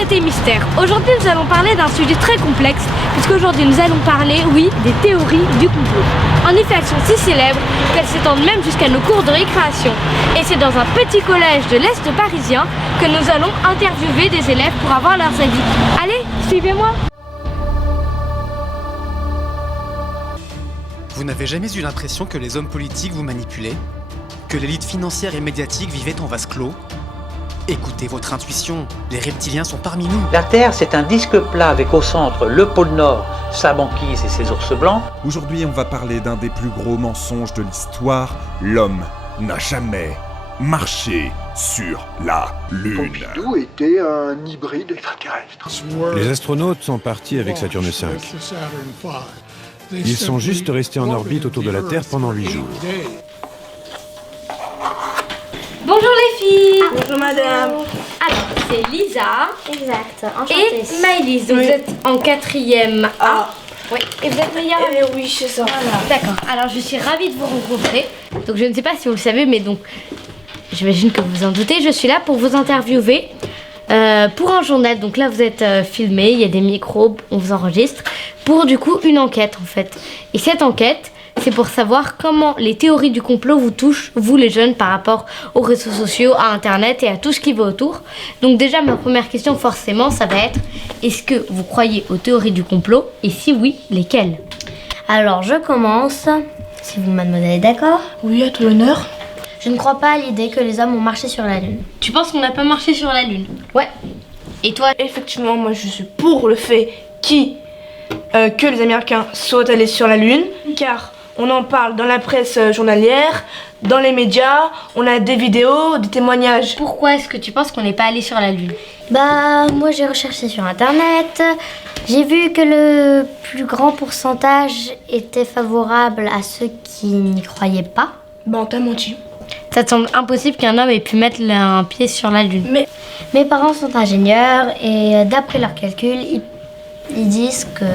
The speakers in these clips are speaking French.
Société Mystère. Aujourd'hui, nous allons parler d'un sujet très complexe, puisqu'aujourd'hui, nous allons parler, oui, des théories du complot. En effet, elles sont si célèbres qu'elles s'étendent même jusqu'à nos cours de récréation. Et c'est dans un petit collège de l'Est parisien que nous allons interviewer des élèves pour avoir leurs avis. Allez, suivez-moi. Vous n'avez jamais eu l'impression que les hommes politiques vous manipulaient? Que l'élite financière et médiatique vivait en vase clos? Écoutez votre intuition, les reptiliens sont parmi nous. La Terre, c'est un disque plat avec au centre le pôle Nord, sa banquise et ses ours blancs. Aujourd'hui, on va parler d'un des plus gros mensonges de l'histoire. L'homme n'a jamais marché sur la Lune. Pompidou était un hybride extraterrestre. Les astronautes sont partis avec Saturne V. Ils sont juste restés en orbite autour de la Terre pendant 8 jours. Bonjour les filles. Bonjour madame. Alors, c'est Lisa Exact, enchantée. et Maëlys. Donc Oui. vous êtes en 4e A. Ah. Oui, et vous êtes meilleure amie. Oui, c'est ça. D'accord, alors je suis ravie de vous rencontrer. Donc je ne sais pas si vous le savez, mais donc j'imagine que vous vous en doutez, je suis là pour vous interviewer pour un journal. Donc là vous êtes filmé, il y a des micros, on vous enregistre pour du coup une enquête en fait. Et cette enquête, c'est pour savoir comment les théories du complot vous touchent, vous les jeunes, par rapport aux réseaux sociaux, à Internet et à tout ce qui va autour. Donc déjà, ma première question, forcément, ça va être, est-ce que vous croyez aux théories du complot? Et si oui, lesquelles? Alors, je commence. Si vous, mademoiselle, êtes d'accord? Oui, à tout l'honneur. Je ne crois pas à l'idée que les hommes ont marché sur la Lune. Tu penses qu'on n'a pas marché sur la Lune? Ouais. Et toi? Effectivement, moi je suis pour le fait que les Américains soient allés sur la Lune, car on en parle dans la presse journalière, dans les médias, on a des vidéos, des témoignages. Pourquoi est-ce que tu penses qu'on n'est pas allé sur la Lune? Bah, moi j'ai recherché sur Internet. J'ai vu que le plus grand pourcentage était favorable à ceux qui n'y croyaient pas. Bah on t'a menti. Ça te semble impossible qu'un homme ait pu mettre un pied sur la Lune. Mais Mes parents sont ingénieurs et d'après leurs calculs, ils disent que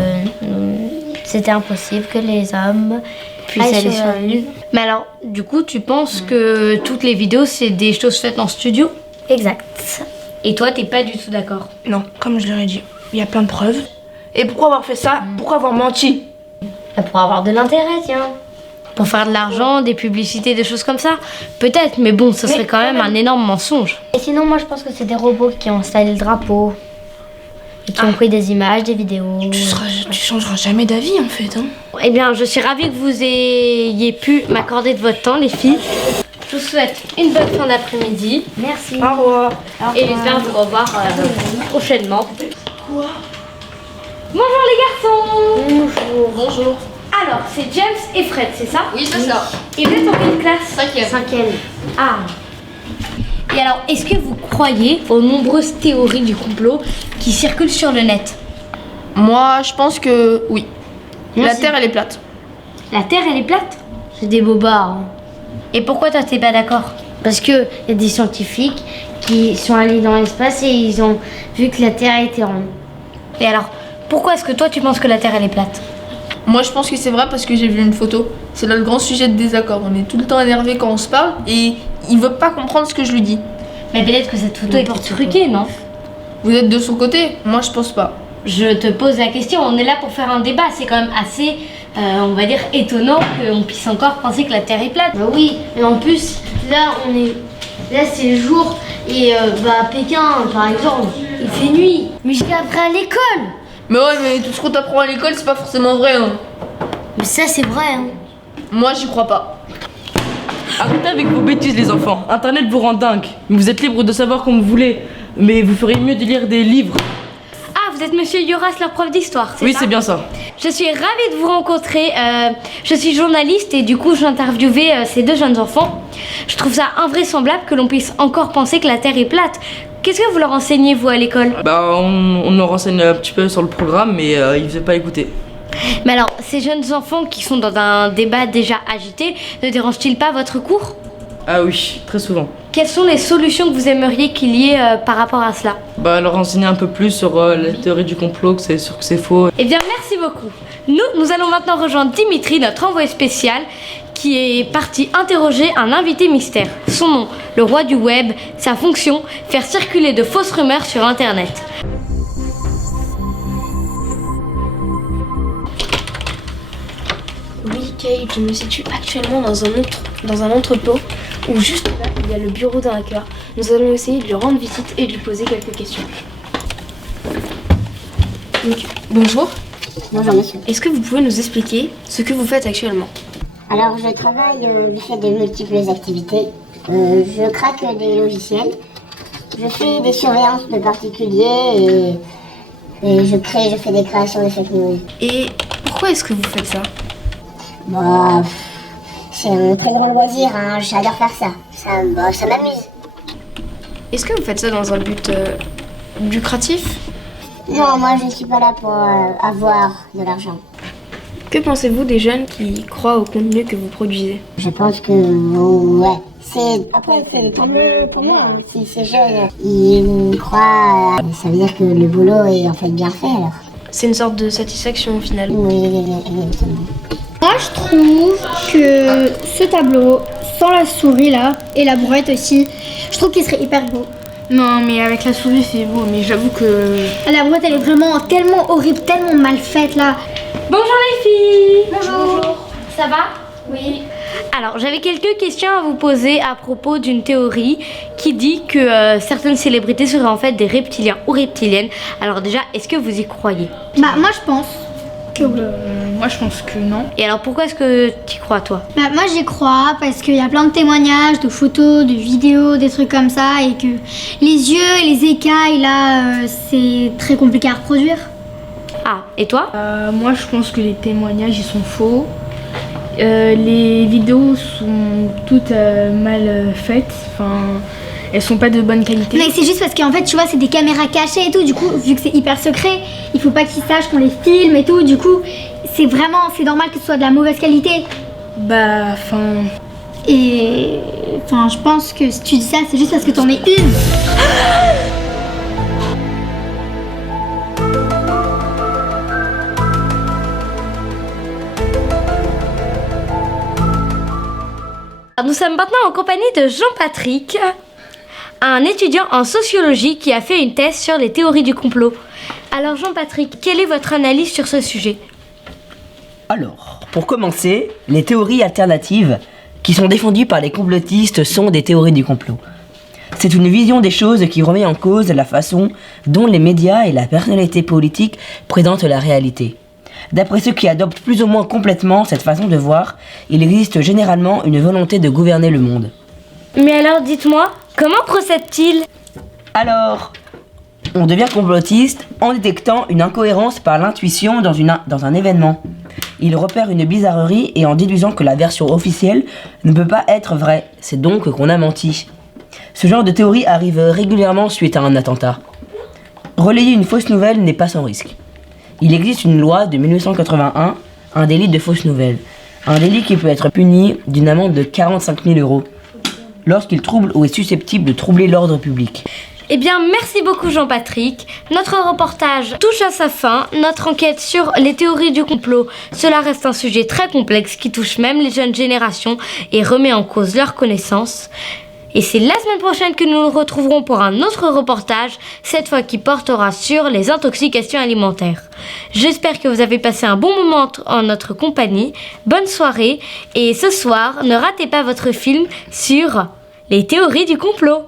c'était impossible que les hommes Puissent aillent aller sur la Lune. Mais alors, du coup, tu penses que toutes les vidéos, c'est des choses faites en studio? Exact. Et toi, t'es pas du tout d'accord? non, comme je leur ai dit, il y a plein de preuves. Et pourquoi avoir fait ça? Pourquoi avoir menti? Bah, pour avoir de l'intérêt, tiens. Pour faire de l'argent, des publicités, des choses comme ça? Peut-être, mais bon, ce serait quand même un énorme mensonge. Et sinon, moi je pense que c'est des robots qui ont installé le drapeau. Et qui ont pris des images, des vidéos. Tu changeras jamais d'avis en fait. Hein. Eh bien, je suis ravie que vous ayez pu m'accorder de votre temps, les filles. Je vous souhaite une bonne fin d'après-midi. Merci. Au revoir. Et j'espère vous revoir prochainement. Quoi? Bonjour les garçons. Bonjour. Alors, c'est James et Fred, c'est ça? Oui, c'est ça. Et vous êtes en quelle classe? 5e. 5e. Ah. Et alors, est-ce que vous croyez aux nombreuses théories du complot qui circulent sur le net? Moi, je pense que oui. Moi La aussi. Terre, elle est plate. La Terre, elle est plate? C'est des bobards. Hein. Et pourquoi toi, t'es pas d'accord? Parce qu'il y a des scientifiques qui sont allés dans l'espace et ils ont vu que la Terre était ronde. Et alors, pourquoi est-ce que toi, tu penses que la Terre, elle est plate? Moi, je pense que c'est vrai parce que j'ai vu une photo. C'est là le grand sujet de désaccord. On est tout le temps énervé quand on se parle et il veut pas comprendre ce que je lui dis. Mais peut-être que cette photo est truquée, non? Vous êtes de son côté? Moi, je pense pas. Je te pose la question, on est là pour faire un débat, c'est quand même assez, on va dire, étonnant qu'on puisse encore penser que la Terre est plate. Bah oui, et en plus, là c'est le jour et à Pékin par exemple, il fait nuit. Mais je vais après à l'école. Mais ouais, mais tout ce qu'on t'apprend à l'école, c'est pas forcément vrai. Hein. Mais ça c'est vrai. Hein. Moi, j'y crois pas. Arrêtez avec vos bêtises les enfants, Internet vous rend dingue. Vous êtes libre de savoir comme vous voulez, mais vous feriez mieux de lire des livres. Ah, vous êtes monsieur Yoras, leur prof d'histoire, c'est ça? Oui, c'est bien ça. Je suis ravie de vous rencontrer, je suis journaliste et du coup j'interviewais ces deux jeunes enfants. Je trouve ça invraisemblable que l'on puisse encore penser que la Terre est plate. Qu'est-ce que vous leur enseignez vous à l'école? Bah, on nous renseigne un petit peu sur le programme, mais ils faisaient pas écouter. Mais alors, ces jeunes enfants qui sont dans un débat déjà agité, ne dérangent-ils pas votre cours? Ah oui, très souvent. Quelles sont les solutions que vous aimeriez qu'il y ait par rapport à cela? Bah, leur enseigner un peu plus sur la théorie du complot, que c'est sûr que c'est faux. Eh bien, merci beaucoup. Nous allons maintenant rejoindre Dimitri, notre envoyé spécial, qui est parti interroger un invité mystère. Son nom, le roi du web, sa fonction, faire circuler de fausses rumeurs sur Internet. Ok, je me situe actuellement dans un entrepôt où juste là, il y a le bureau d'un hacker. Nous allons essayer de lui rendre visite et de lui poser quelques questions. Donc, bonjour. Bonjour monsieur. Est-ce que vous pouvez nous expliquer ce que vous faites actuellement? Alors je travaille, je fais de multiples activités. Je craque des logiciels. Je fais des surveillances de particuliers et je fais des créations de fake news. Et pourquoi est-ce que vous faites ça? Bah, c'est un très grand loisir, hein. J'adore faire ça. Ça m'amuse. Est-ce que vous faites ça dans un but lucratif? Non, moi je ne suis pas là pour avoir de l'argent. Que pensez-vous des jeunes qui croient au contenu que vous produisez? Je pense que, ouais, après c'est tant mieux pour moi. Si ces jeunes, ils croient, ça veut dire que le boulot est en fait bien fait alors. C'est une sorte de satisfaction au final. Oui, exactement. Moi, je trouve que ce tableau, sans la souris là, et la brouette aussi, je trouve qu'il serait hyper beau. Non, mais avec la souris, c'est beau, mais j'avoue que... La brouette, elle est vraiment tellement horrible, tellement mal faite là. Bonjour les filles. Bonjour. Ça va? Oui. Alors, j'avais quelques questions à vous poser à propos d'une théorie qui dit que certaines célébrités seraient en fait des reptiliens ou reptiliennes. Alors déjà, est-ce que vous y croyez? Bah, moi, je pense que oui. Moi, je pense que non. Et alors, pourquoi est-ce que tu y crois, toi? Bah, moi, j'y crois parce qu'il y a plein de témoignages, de photos, de vidéos, des trucs comme ça, et que les yeux et les écailles, là, c'est très compliqué à reproduire. Ah, et toi? Moi, je pense que les témoignages, ils sont faux. Les vidéos sont toutes mal faites. Enfin, elles sont pas de bonne qualité. Mais c'est juste parce qu'en fait, tu vois, c'est des caméras cachées et tout. Du coup, vu que c'est hyper secret, il faut pas qu'ils sachent qu'on les filme et tout. Du coup, c'est normal que ce soit de la mauvaise qualité. Bah, enfin... Et... Enfin, je pense que si tu dis ça, c'est juste parce que t'en es une. Nous sommes maintenant en compagnie de Jean-Patrick, un étudiant en sociologie qui a fait une thèse sur les théories du complot. Alors Jean-Patrick, quelle est votre analyse sur ce sujet? Alors, pour commencer, les théories alternatives qui sont défendues par les complotistes sont des théories du complot. C'est une vision des choses qui remet en cause la façon dont les médias et la personnalité politique présentent la réalité. D'après ceux qui adoptent plus ou moins complètement cette façon de voir, il existe généralement une volonté de gouverner le monde. Mais alors dites-moi, comment procède-t-il? Alors, on devient complotiste en détectant une incohérence par l'intuition dans un événement. Il repère une bizarrerie et en déduisant que la version officielle ne peut pas être vraie. C'est donc qu'on a menti. Ce genre de théorie arrive régulièrement suite à un attentat. Relayer une fausse nouvelle n'est pas sans risque. Il existe une loi de 1981, un délit de fausse nouvelle. Un délit qui peut être puni d'une amende de 45 000 € lorsqu'il trouble ou est susceptible de troubler l'ordre public. Eh bien, merci beaucoup Jean-Patrick. Notre reportage touche à sa fin. Notre enquête sur les théories du complot, cela reste un sujet très complexe qui touche même les jeunes générations et remet en cause leurs connaissances. Et c'est la semaine prochaine que nous nous retrouverons pour un autre reportage, cette fois qui portera sur les intoxications alimentaires. J'espère que vous avez passé un bon moment en notre compagnie. Bonne soirée et ce soir, ne ratez pas votre film sur les théories du complot.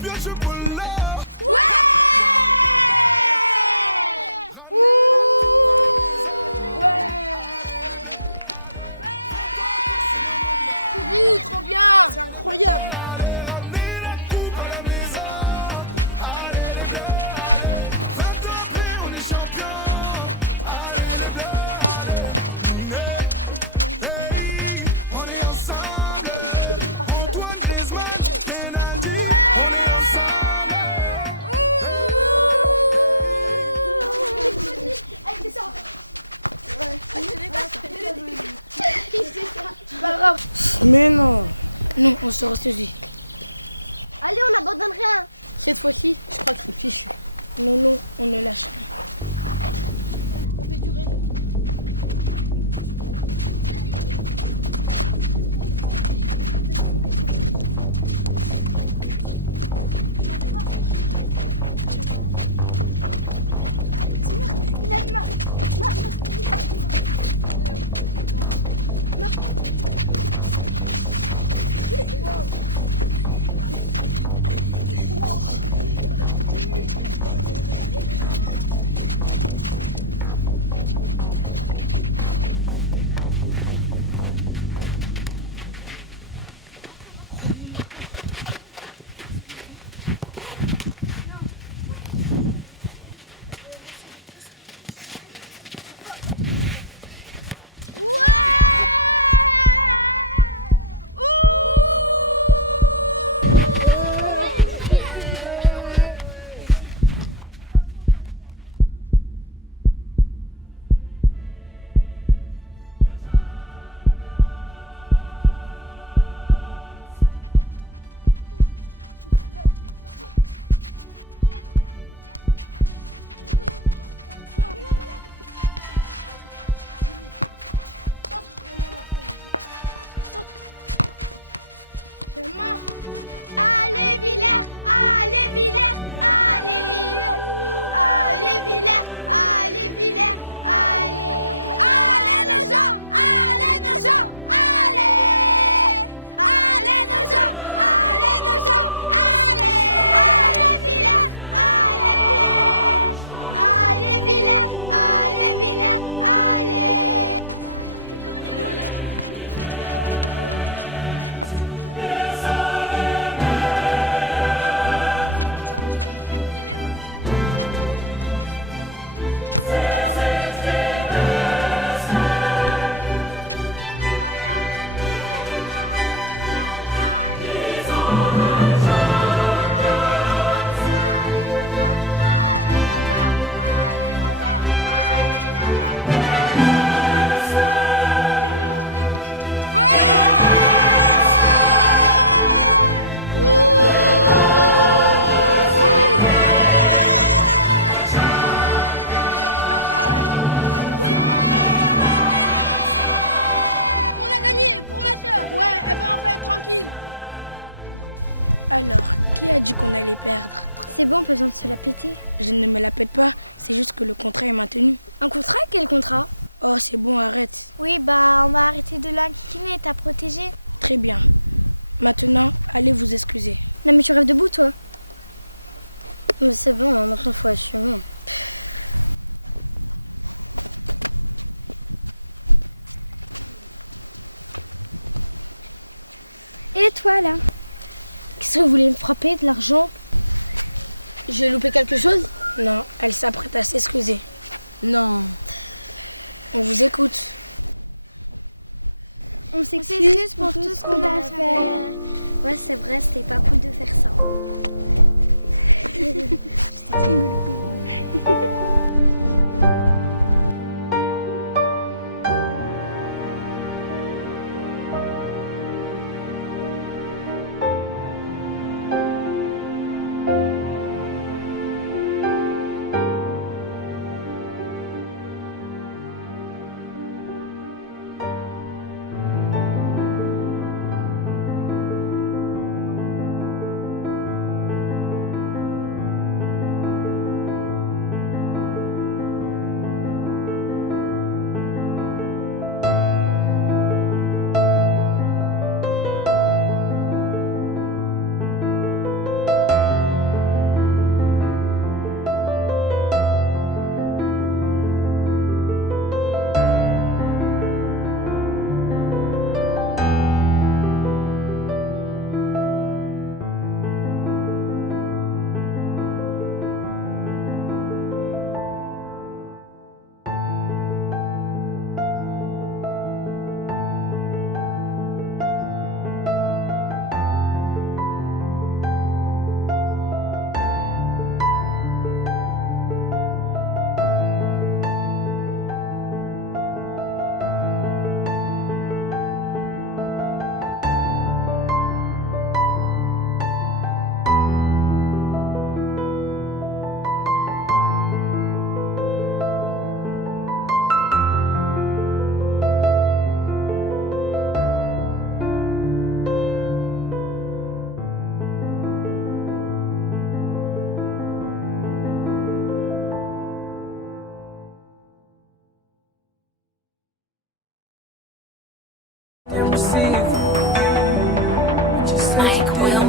champion, je peux là. Ramenez la coupe à la maison. Allez les bleus, allez. 20 ans après c'est le moment. Allez les bleus, allez. Ramenez la coupe à la maison. Allez les bleus, allez. 20 ans après on est champion. Allez les bleus, allez. Hey, on est ensemble. Antoine Griezmann, penalty. On est ensemble.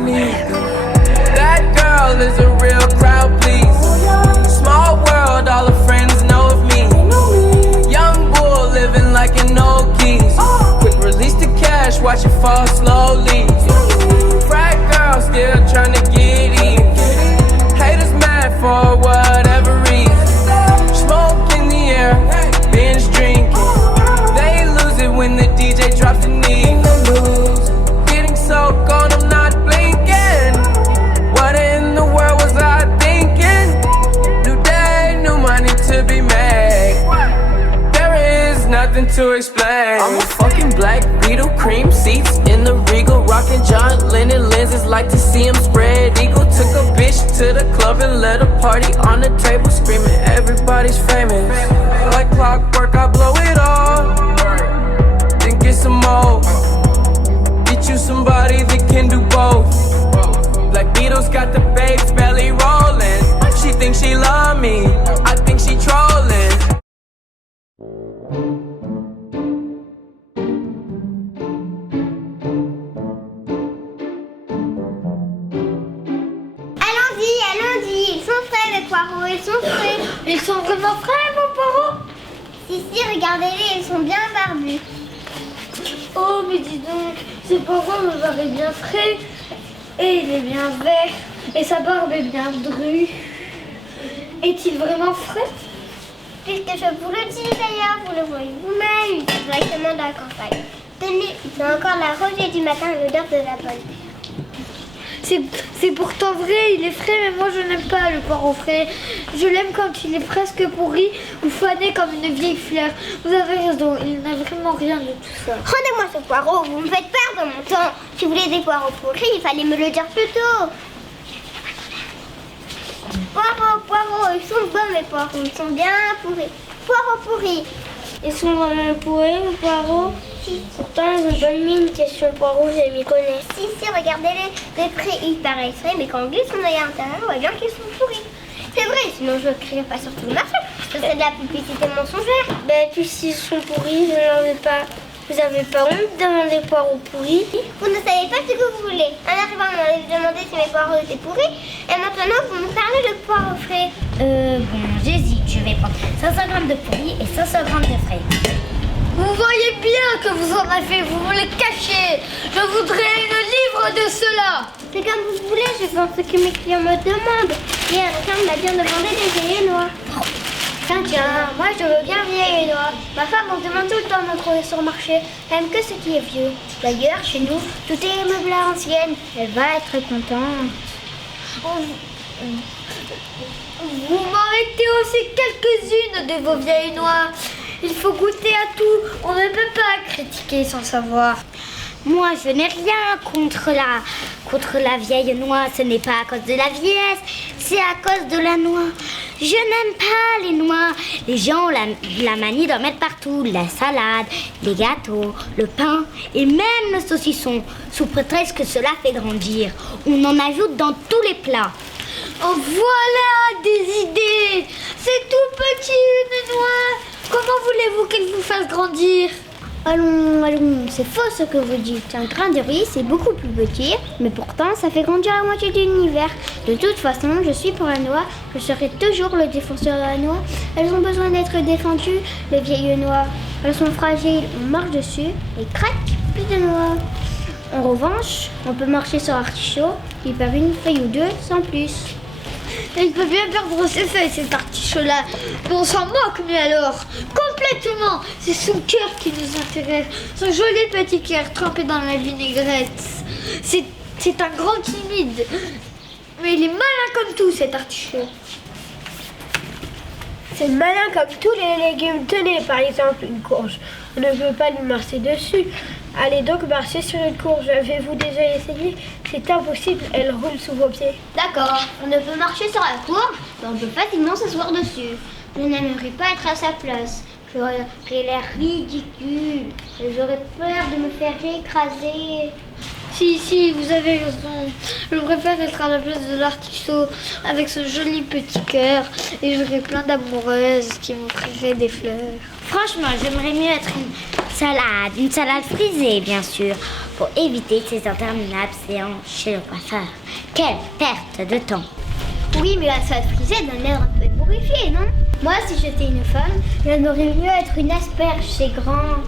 me. That girl is a real crowd, please. Small world, all her friends know of me. Young bull living like an old keys. Quick release the cash, watch it fall slowly. Frat girl still tryna get in. Haters mad for whatever reason. Smoke in the air, binge drinking. They lose it when the DJ drops the knee. Getting so gone, I'm not blinking. What in the world was I thinking? New day, new money to be made. There is nothing to explain. I'm a fucking black Beetle, cream seats in the Regal, rocking John Lennon lenses, like to see him spread eagle. Took a bitch to the club and let a party on the table, screaming everybody's famous. Like clockwork, I blow it all, then get some more. Get you somebody that can do both. Black Beatles got the babes belly rolling. She thinks she love me, I think she trolling. Allons-y, ils sont frais les poireaux, ils sont frais. Ils sont vraiment frais, vos poireaux? Si, regardez-les, ils sont bien barbus. Oh, mais dis donc, ce poireau me paraît bien frais. Et il est bien vert. Et sa barbe est bien drue. Est-il vraiment frais? Puisque je vous le dis d'ailleurs, vous le voyez vous-même, directement dans la campagne. Tenez, c'est encore la rosée du matin et l'odeur de la bonne terre. C'est pourtant vrai, il est frais, mais moi je n'aime pas le poireau frais. Je l'aime quand il est presque pourri ou fané comme une vieille fleur. Vous avez raison, il n'a vraiment rien de tout ça. Rendez-moi ce poireau, vous me faites perdre mon temps. Si vous voulez des poireaux pourris, il fallait me le dire plus tôt. Poireaux, ils sont bons mes poireaux, ils sont bien pourris. Poireaux pourris. Ils sont vraiment pourris, les poireaux? Si. Pourtant, ils ont une bonne mine, question poireaux, je m'y connais. Si, regardez-les, de près, ils paraissent frais, mais quand on glisse son œil à l'intérieur, on voit bien qu'ils sont pourris. C'est vrai, sinon je ne crierai pas sur tout le marché. Ça c'est de la publicité mensongère. Ben, puis s'ils sont pourris, vous n'avez pas honte d'avoir des poireaux pourris? Vous ne savez pas ce que vous voulez. En arrivant, on m'avait demandé si mes poireaux étaient pourris, et maintenant vous me parlez de poireaux frais. Bon, j'hésite, je vais prendre 500 grammes de pourris et 500 grammes de frais. Vous voyez bien que vous en avez, vous me le cachez. Je voudrais une livre de cela. C'est comme vous voulez, je fais ce que mes clients me demandent. Hier, quelqu'un m'a bien demandé des vieilles noix. Tiens, moi je veux bien vieilles noix. Ma femme on demande tout le temps de me trouver sur le marché, même que ce qui est vieux. D'ailleurs, chez nous, tout est meublé à l'ancienne. Elle va être contente. Vous m'en mettez aussi quelques-unes de vos vieilles noix. Il faut goûter à tout. On ne peut pas critiquer sans savoir. Moi, je n'ai rien contre la vieille noix. Ce n'est pas à cause de la vieillesse, c'est à cause de la noix. Je n'aime pas les noix. Les gens ont la manie d'en mettre partout. La salade, les gâteaux, le pain et même le saucisson. Sous prétexte que cela fait grandir. On en ajoute dans tous les plats. Oh, voilà des idées. C'est tout petit, une noix. Comment voulez-vous qu'elle vous fasse grandir? Allons, c'est faux ce que vous dites. Un grain de riz, c'est beaucoup plus petit, mais pourtant, ça fait grandir la moitié de l'univers. De toute façon, je suis pour la noix, je serai toujours le défenseur de la noix. Elles ont besoin d'être défendues, les vieilles noix. Elles sont fragiles, on marche dessus, et crac, plus de noix. En revanche, on peut marcher sur l'artichaut, il perd une feuille ou deux sans plus. Il peut bien perdre ses feuilles, cet artichaut-là. Mais on s'en moque, mais alors, complètement. C'est son cœur qui nous intéresse. Son joli petit cœur trempé dans la vinaigrette. C'est un grand timide. Mais il est malin comme tout, cet artichaut. C'est malin comme tous les légumes. Tenez, par exemple, une courge. On ne peut pas lui marcher dessus. Allez donc marcher sur une courge. Avez-vous déjà essayé? C'est impossible, elle roule sous vos pieds. D'accord, on ne peut marcher sur la courge, mais on peut facilement s'asseoir dessus. Je n'aimerais pas être à sa place. J'aurais l'air ridicule. J'aurais peur de me faire écraser. Si, vous avez raison. Je préfère être à la place de l'artichaut avec ce joli petit cœur et j'aurais plein d'amoureuses qui m'offriraient des fleurs. Franchement, j'aimerais mieux être une salade frisée, bien sûr, pour éviter ces interminables séances chez le coiffeur. Quelle perte de temps! Oui, mais la salade frisée donne l'air un peu ébouriffé, non? Moi, si j'étais une femme, j'aimerais mieux être une asperge, c'est grand,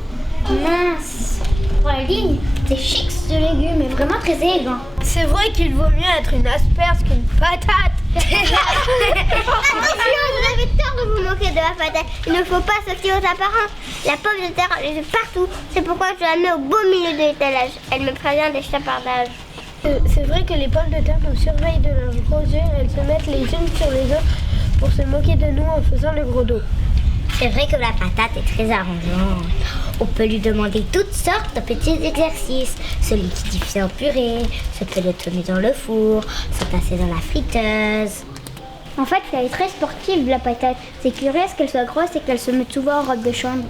mince. Pour la ligne, c'est chic de légumes, mais vraiment très élégant. C'est vrai qu'il vaut mieux être une asperge qu'une patate. Attention, vous avez tort de vous moquer de la patate. Il ne faut pas se fier aux apparences. La pomme de terre, elle est partout. C'est pourquoi je la mets au beau milieu de l'étalage. Elle me prévient des chapardages. C'est vrai que les pommes de terre nous surveillent de leurs gros yeux. Elles se mettent les unes sur les autres pour se moquer de nous en faisant le gros dos. C'est vrai que la patate est très arrangeante. On peut lui demander toutes sortes de petits exercices. Se liquidifier en purée, se pelotonner dans le four, se passer dans la friteuse. En fait, elle est très sportive, la patate. C'est curieux qu'elle soit grosse et qu'elle se mette souvent en robe de chambre.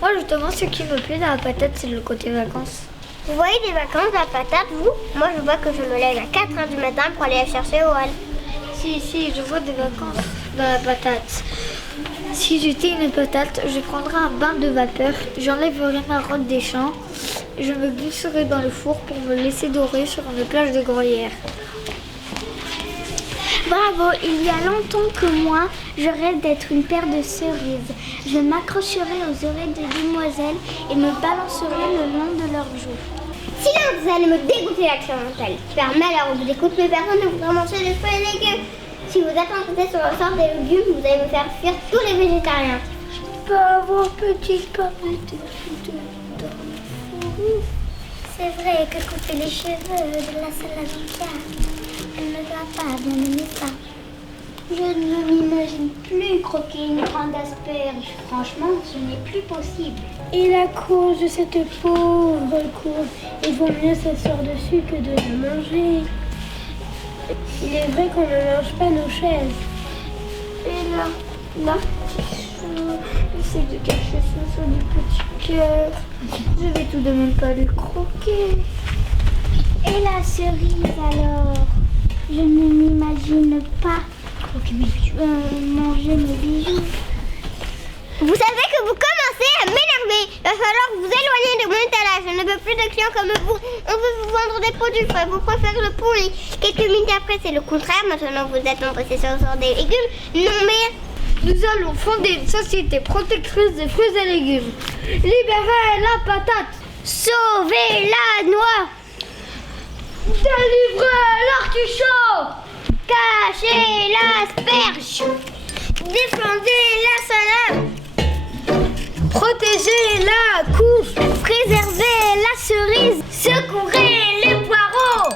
Moi, justement, ce qui me plaît dans la patate, c'est le côté vacances. Vous voyez des vacances dans la patate, vous? Moi, je vois que je me lève à 4h du matin pour aller la chercher au hall. Si, je vois des vacances dans la patate. Si j'étais une patate, je prendrais un bain de vapeur, j'enlèverais ma robe des champs, je me glisserais dans le four pour me laisser dorer sur une plage de Gruyère. Bravo, il y a longtemps que moi, je rêve d'être une paire de cerises. Je m'accrocherai aux oreilles des demoiselles et me balancerai le long de leurs joues. Silence, vous allez me dégoûter l'action mentale. Faire mal à vous écoute, mais personne ne voudra manger des fruits et légumes. Si vous attendez sur le sort des légumes, vous allez me faire fuir tous les végétariens. Je peux avoir petite pomme de terre dans le four. C'est vrai que couper les cheveux de la salade entière, elle ne va pas bien aimer ça. Je ne m'imagine plus croquer une grande asperge. Franchement, ce n'est plus possible. Et la courge de cette pauvre courge, il vaut mieux s'asseoir dessus que de la manger. Il est vrai qu'on ne mange pas nos chaises. Et là, l'artichaut, j'essaie de cacher ça sur du petit cœur. Je vais tout de même pas le croquer. Et la cerise alors? Je ne m'imagine pas croquer mes bijoux, manger mes bijoux. Vous savez que vous commencez à m'énerver. Il va falloir vous éloigner de mon étalage. Je ne veux plus de clients comme vous. On veut vous vendre des produits frais. Vous préférez le pourri. Quelques minutes après, c'est le contraire. Maintenant, vous êtes en possession sur des légumes. Non, mais... Nous allons fonder une société protectrice des fruits et légumes. Libérez la patate. Sauvez la noix. Délivrez l'artichaut. Cachez l'asperge. Défendez la salade. Protégez la courge. Préservez la cerise. Secourez les poireaux.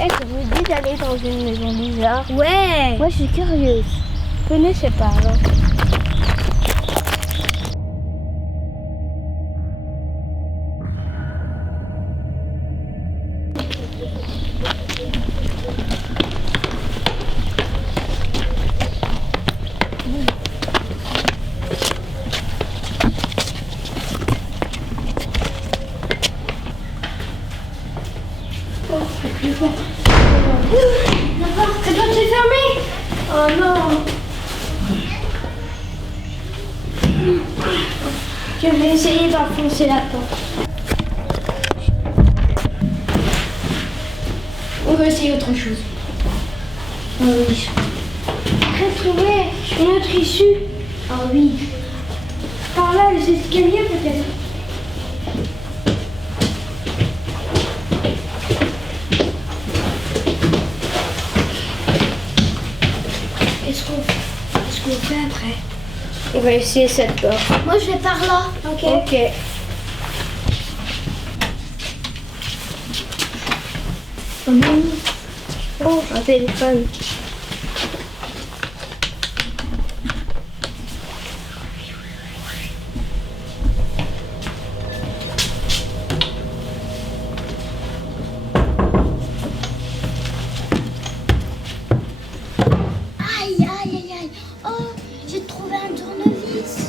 Eh, ça vous dit d'aller dans une maison bizarre? Ouais. Moi, je suis curieuse. Vous connaissez pas alors? C'est pas très fermé. Oh non! Je vais essayer d'enfoncer la porte. veut essayer autre chose. Oui. Retrouver une autre issue. Ah oui. Par là, les escaliers peut-être. Qu'est-ce qu'on fait après? On va essayer cette porte. Moi, je vais par là. Ok. Ok. Oh, un téléphone. Aïe, aïe, aïe, aïe. Oh, j'ai trouvé un tournevis.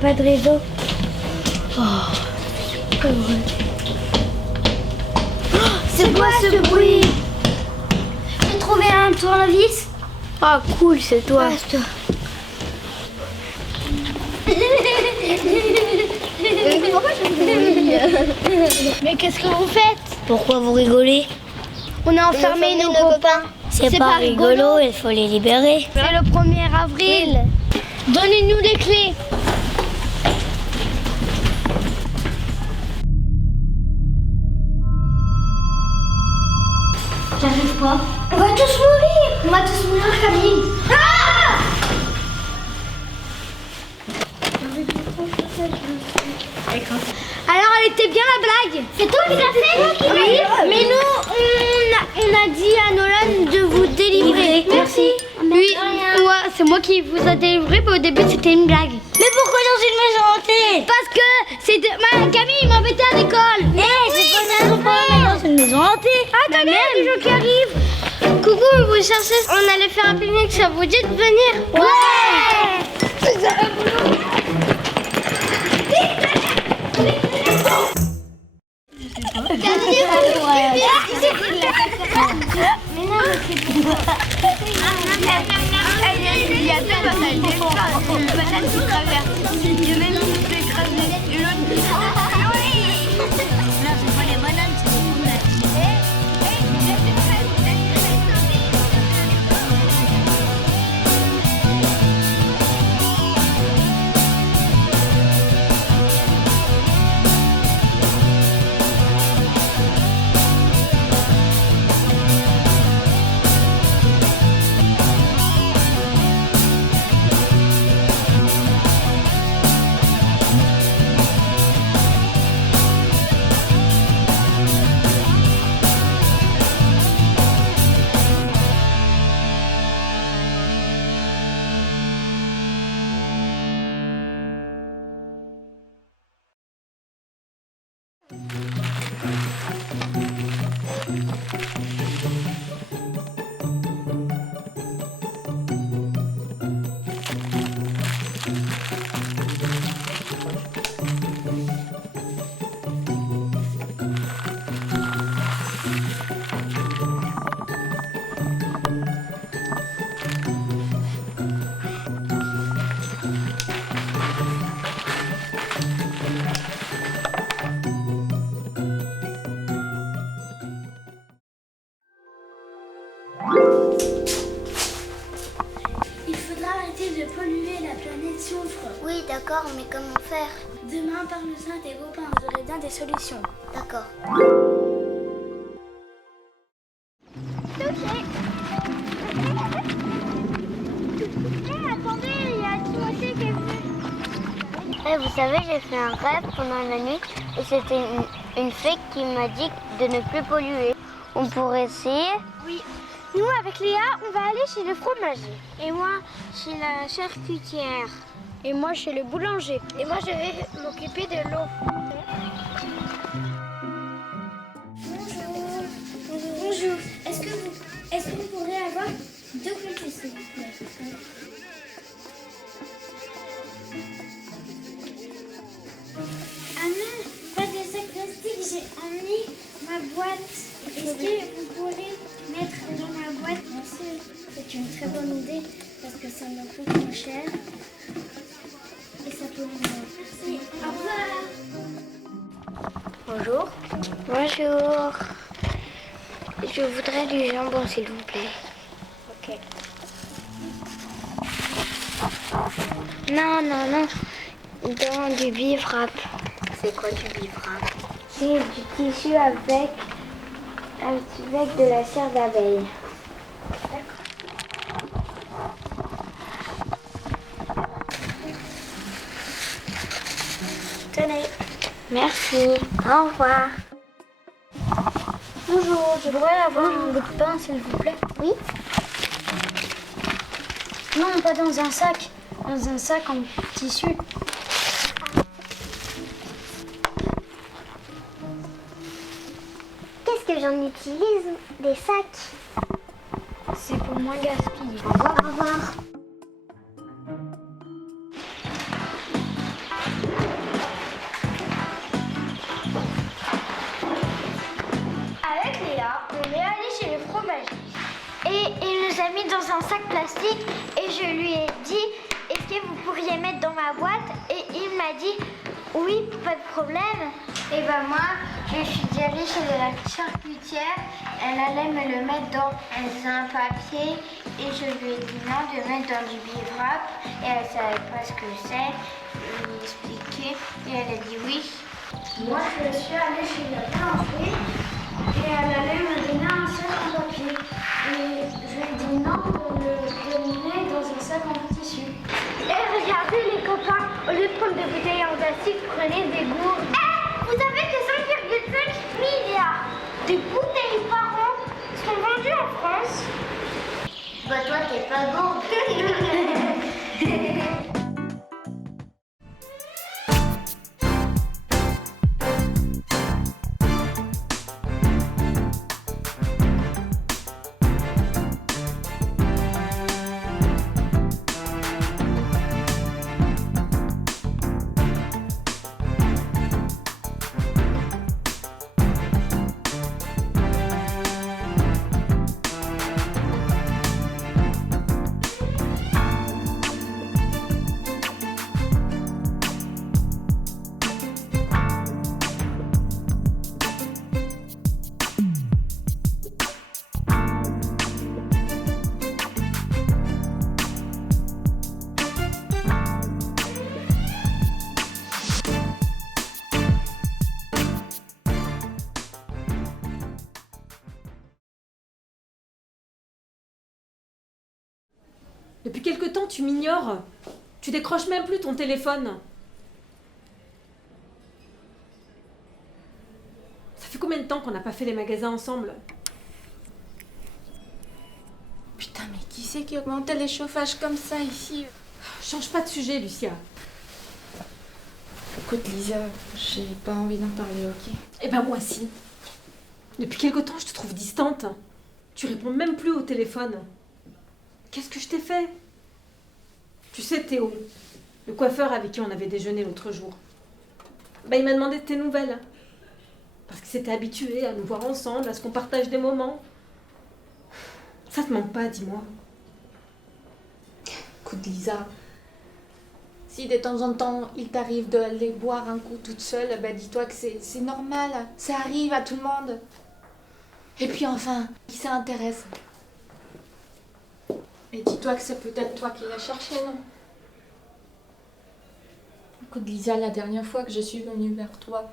Pas de réseau. Oh, c'est quoi ce bruit? J'ai trouvé un tournevis. Ah, cool, c'est toi. Mais qu'est-ce que vous faites? Pourquoi vous rigolez? On a enfermé nos copains. C'est pas rigolo, il faut les libérer. C'est le 1er avril. Donnez-nous les clés. J'arrive pas. On va tous mourir. On va tous mourir, Camille. Ah! Alors, elle était bien la blague. C'est toi qui l'as fait? Oui, mais nous, on a dit à Nolan de vous délivrer. Merci. Oui, ouais, c'est moi qui vous a délivré, mais au début c'était une blague. Mais pourquoi dans une maison hantée? Parce que c'était... Camille m'embêtait à l'école. C'est pas dans une maison hantée. Ah, t'as bien des gens qui arrivent. Coucou, vous cherchez, on allait faire un pique-nique, ça vous dit de venir? Il faudra arrêter de polluer la planète souffre. Oui, d'accord, mais comment faire? Demain, parle-en à tes copains, vous aurez bien des solutions. D'accord. Attendez, il y a Timothée qui est venu. Vous savez, j'ai fait un rêve pendant la nuit et c'était une fée qui m'a dit de ne plus polluer. On pourrait essayer? Oui. Nous, avec Léa, on va aller chez le fromager. Et moi, chez la charcutière. Et moi, chez le boulanger. Et moi, je vais m'occuper de l'eau. Bonjour. Est-ce que vous pourrez avoir 2 clés, s'il vous plaît? Ah non, pas de sac plastique, j'ai emmené ma boîte. Est-ce que vous pourrez mettre dans ma boîte? Merci, c'est une très bonne idée parce que ça me coûte moins cher. Bonjour. Bonjour. Je voudrais du jambon, s'il vous plaît. Ok. Non, non, non. Dans du bifrap. C'est quoi du bifrap? C'est du tissu avec de la cire d'abeille. Tenez. Merci. Au revoir. Bonjour, je voudrais avoir un bout de pain, s'il vous plaît. Oui. Non, pas dans un sac. Dans un sac en tissu. Qu'est-ce que j'en utilise? Des sacs. C'est pour moins gaspiller. Au revoir. Au revoir. Avec Léa, on est allé chez le fromager. Et il nous a mis dans un sac plastique et je lui ai dit, est-ce que vous pourriez mettre dans ma boîte? Et il m'a dit, oui, pas de problème. Et ben moi, je suis allée chez la charcutière, elle allait me le mettre dans un papier et je lui ai dit non de mettre dans du bivrac et elle savait pas ce que c'est. Je lui ai expliqué et elle a dit oui. Moi, je suis allée chez la boulangerie et elle allait me donner un sac en papier. Et je lui ai dit non de le mettre dans un sac en tissu. Et regardez les copains, au lieu de prendre des bouteilles en plastique, prenez des gourdes. Vous savez que 5,5 milliards de bouteilles par an sont vendues en France? Bah toi t'es pas gourde. Depuis quelque temps, tu m'ignores. Tu décroches même plus ton téléphone. Ça fait combien de temps qu'on n'a pas fait les magasins ensemble? Putain, mais qui c'est qui augmentait les chauffages comme ça ici? Change pas de sujet, Lucia. Écoute, Lisa, j'ai pas envie d'en parler, ok? Eh ben moi si. Depuis quelque temps, je te trouve distante. Tu réponds même plus au téléphone. Qu'est-ce que je t'ai fait? Tu sais, Théo, le coiffeur avec qui on avait déjeuné l'autre jour, il m'a demandé de tes nouvelles. Parce qu'il s'était habitué à nous voir ensemble, à ce qu'on partage des moments. Ça te manque pas, dis-moi? Écoute, Lisa, si de temps en temps il t'arrive d'aller boire un coup toute seule, dis-toi que c'est normal. Ça arrive à tout le monde. Et puis enfin, qui ça intéresse? Et dis-toi que c'est peut-être toi qui l'as cherché, non? Écoute, Lisa, la dernière fois que je suis venue vers toi,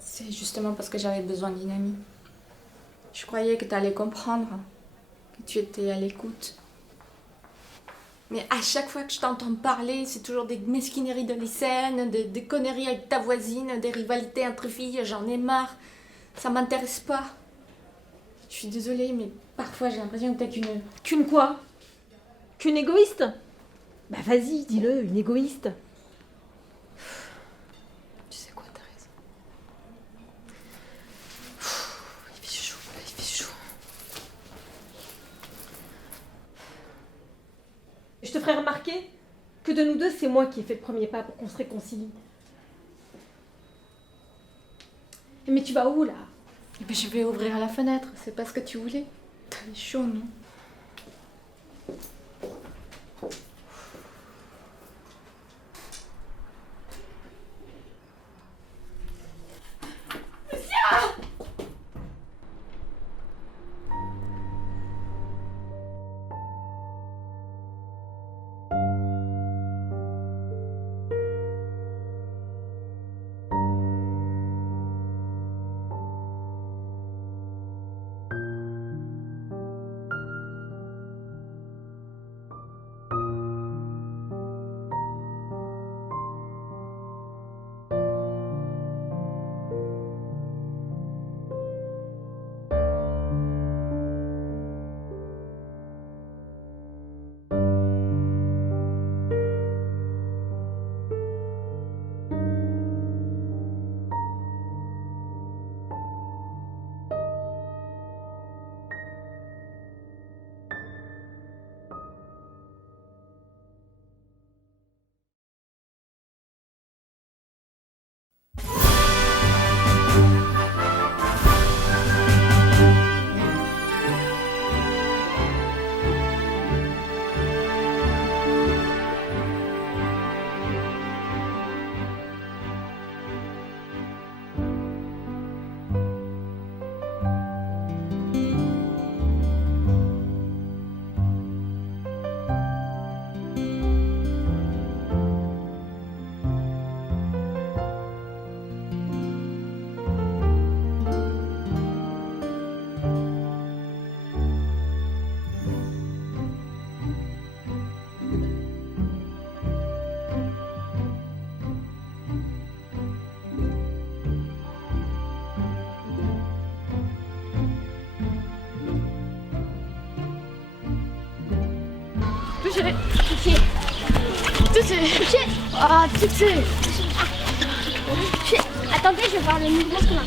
c'est justement parce que j'avais besoin d'une amie. Je croyais que tu allais comprendre, que tu étais à l'écoute. Mais à chaque fois que je t'entends parler, c'est toujours des mesquineries de lycéenne, des conneries avec ta voisine, des rivalités entre filles, j'en ai marre. Ça m'intéresse pas. Je suis désolée, mais parfois j'ai l'impression que t'es qu'une... Qu'une quoi? Qu'une égoïste? Bah vas-y, dis-le, une égoïste. Tu sais quoi, t'as raison. Il fait chaud, là, il fait chaud. Je te ferai remarquer que de nous deux, c'est moi qui ai fait le premier pas pour qu'on se réconcilie. Mais tu vas où, là? Mais je vais ouvrir la fenêtre, c'est pas ce que tu voulais. T'avais chaud, non? touché. Ah, touché. Attendez, je vais voir le mouvement qu'on a.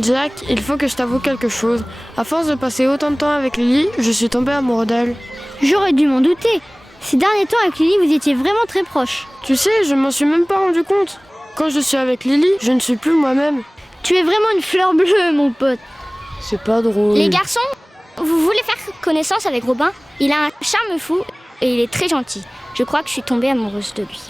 Jack, il faut que je t'avoue quelque chose. À force de passer autant de temps avec Lily, je suis tombée amoureux d'elle. J'aurais dû m'en douter. Ces derniers temps avec Lily, vous étiez vraiment très proches. Tu sais, je m'en suis même pas rendu compte. Quand je suis avec Lily, je ne suis plus moi-même. Tu es vraiment une fleur bleue, mon pote. C'est pas drôle. Les garçons, vous voulez faire connaissance avec Robin? Il a un charme fou et il est très gentil. Je crois que je suis tombée amoureuse de lui.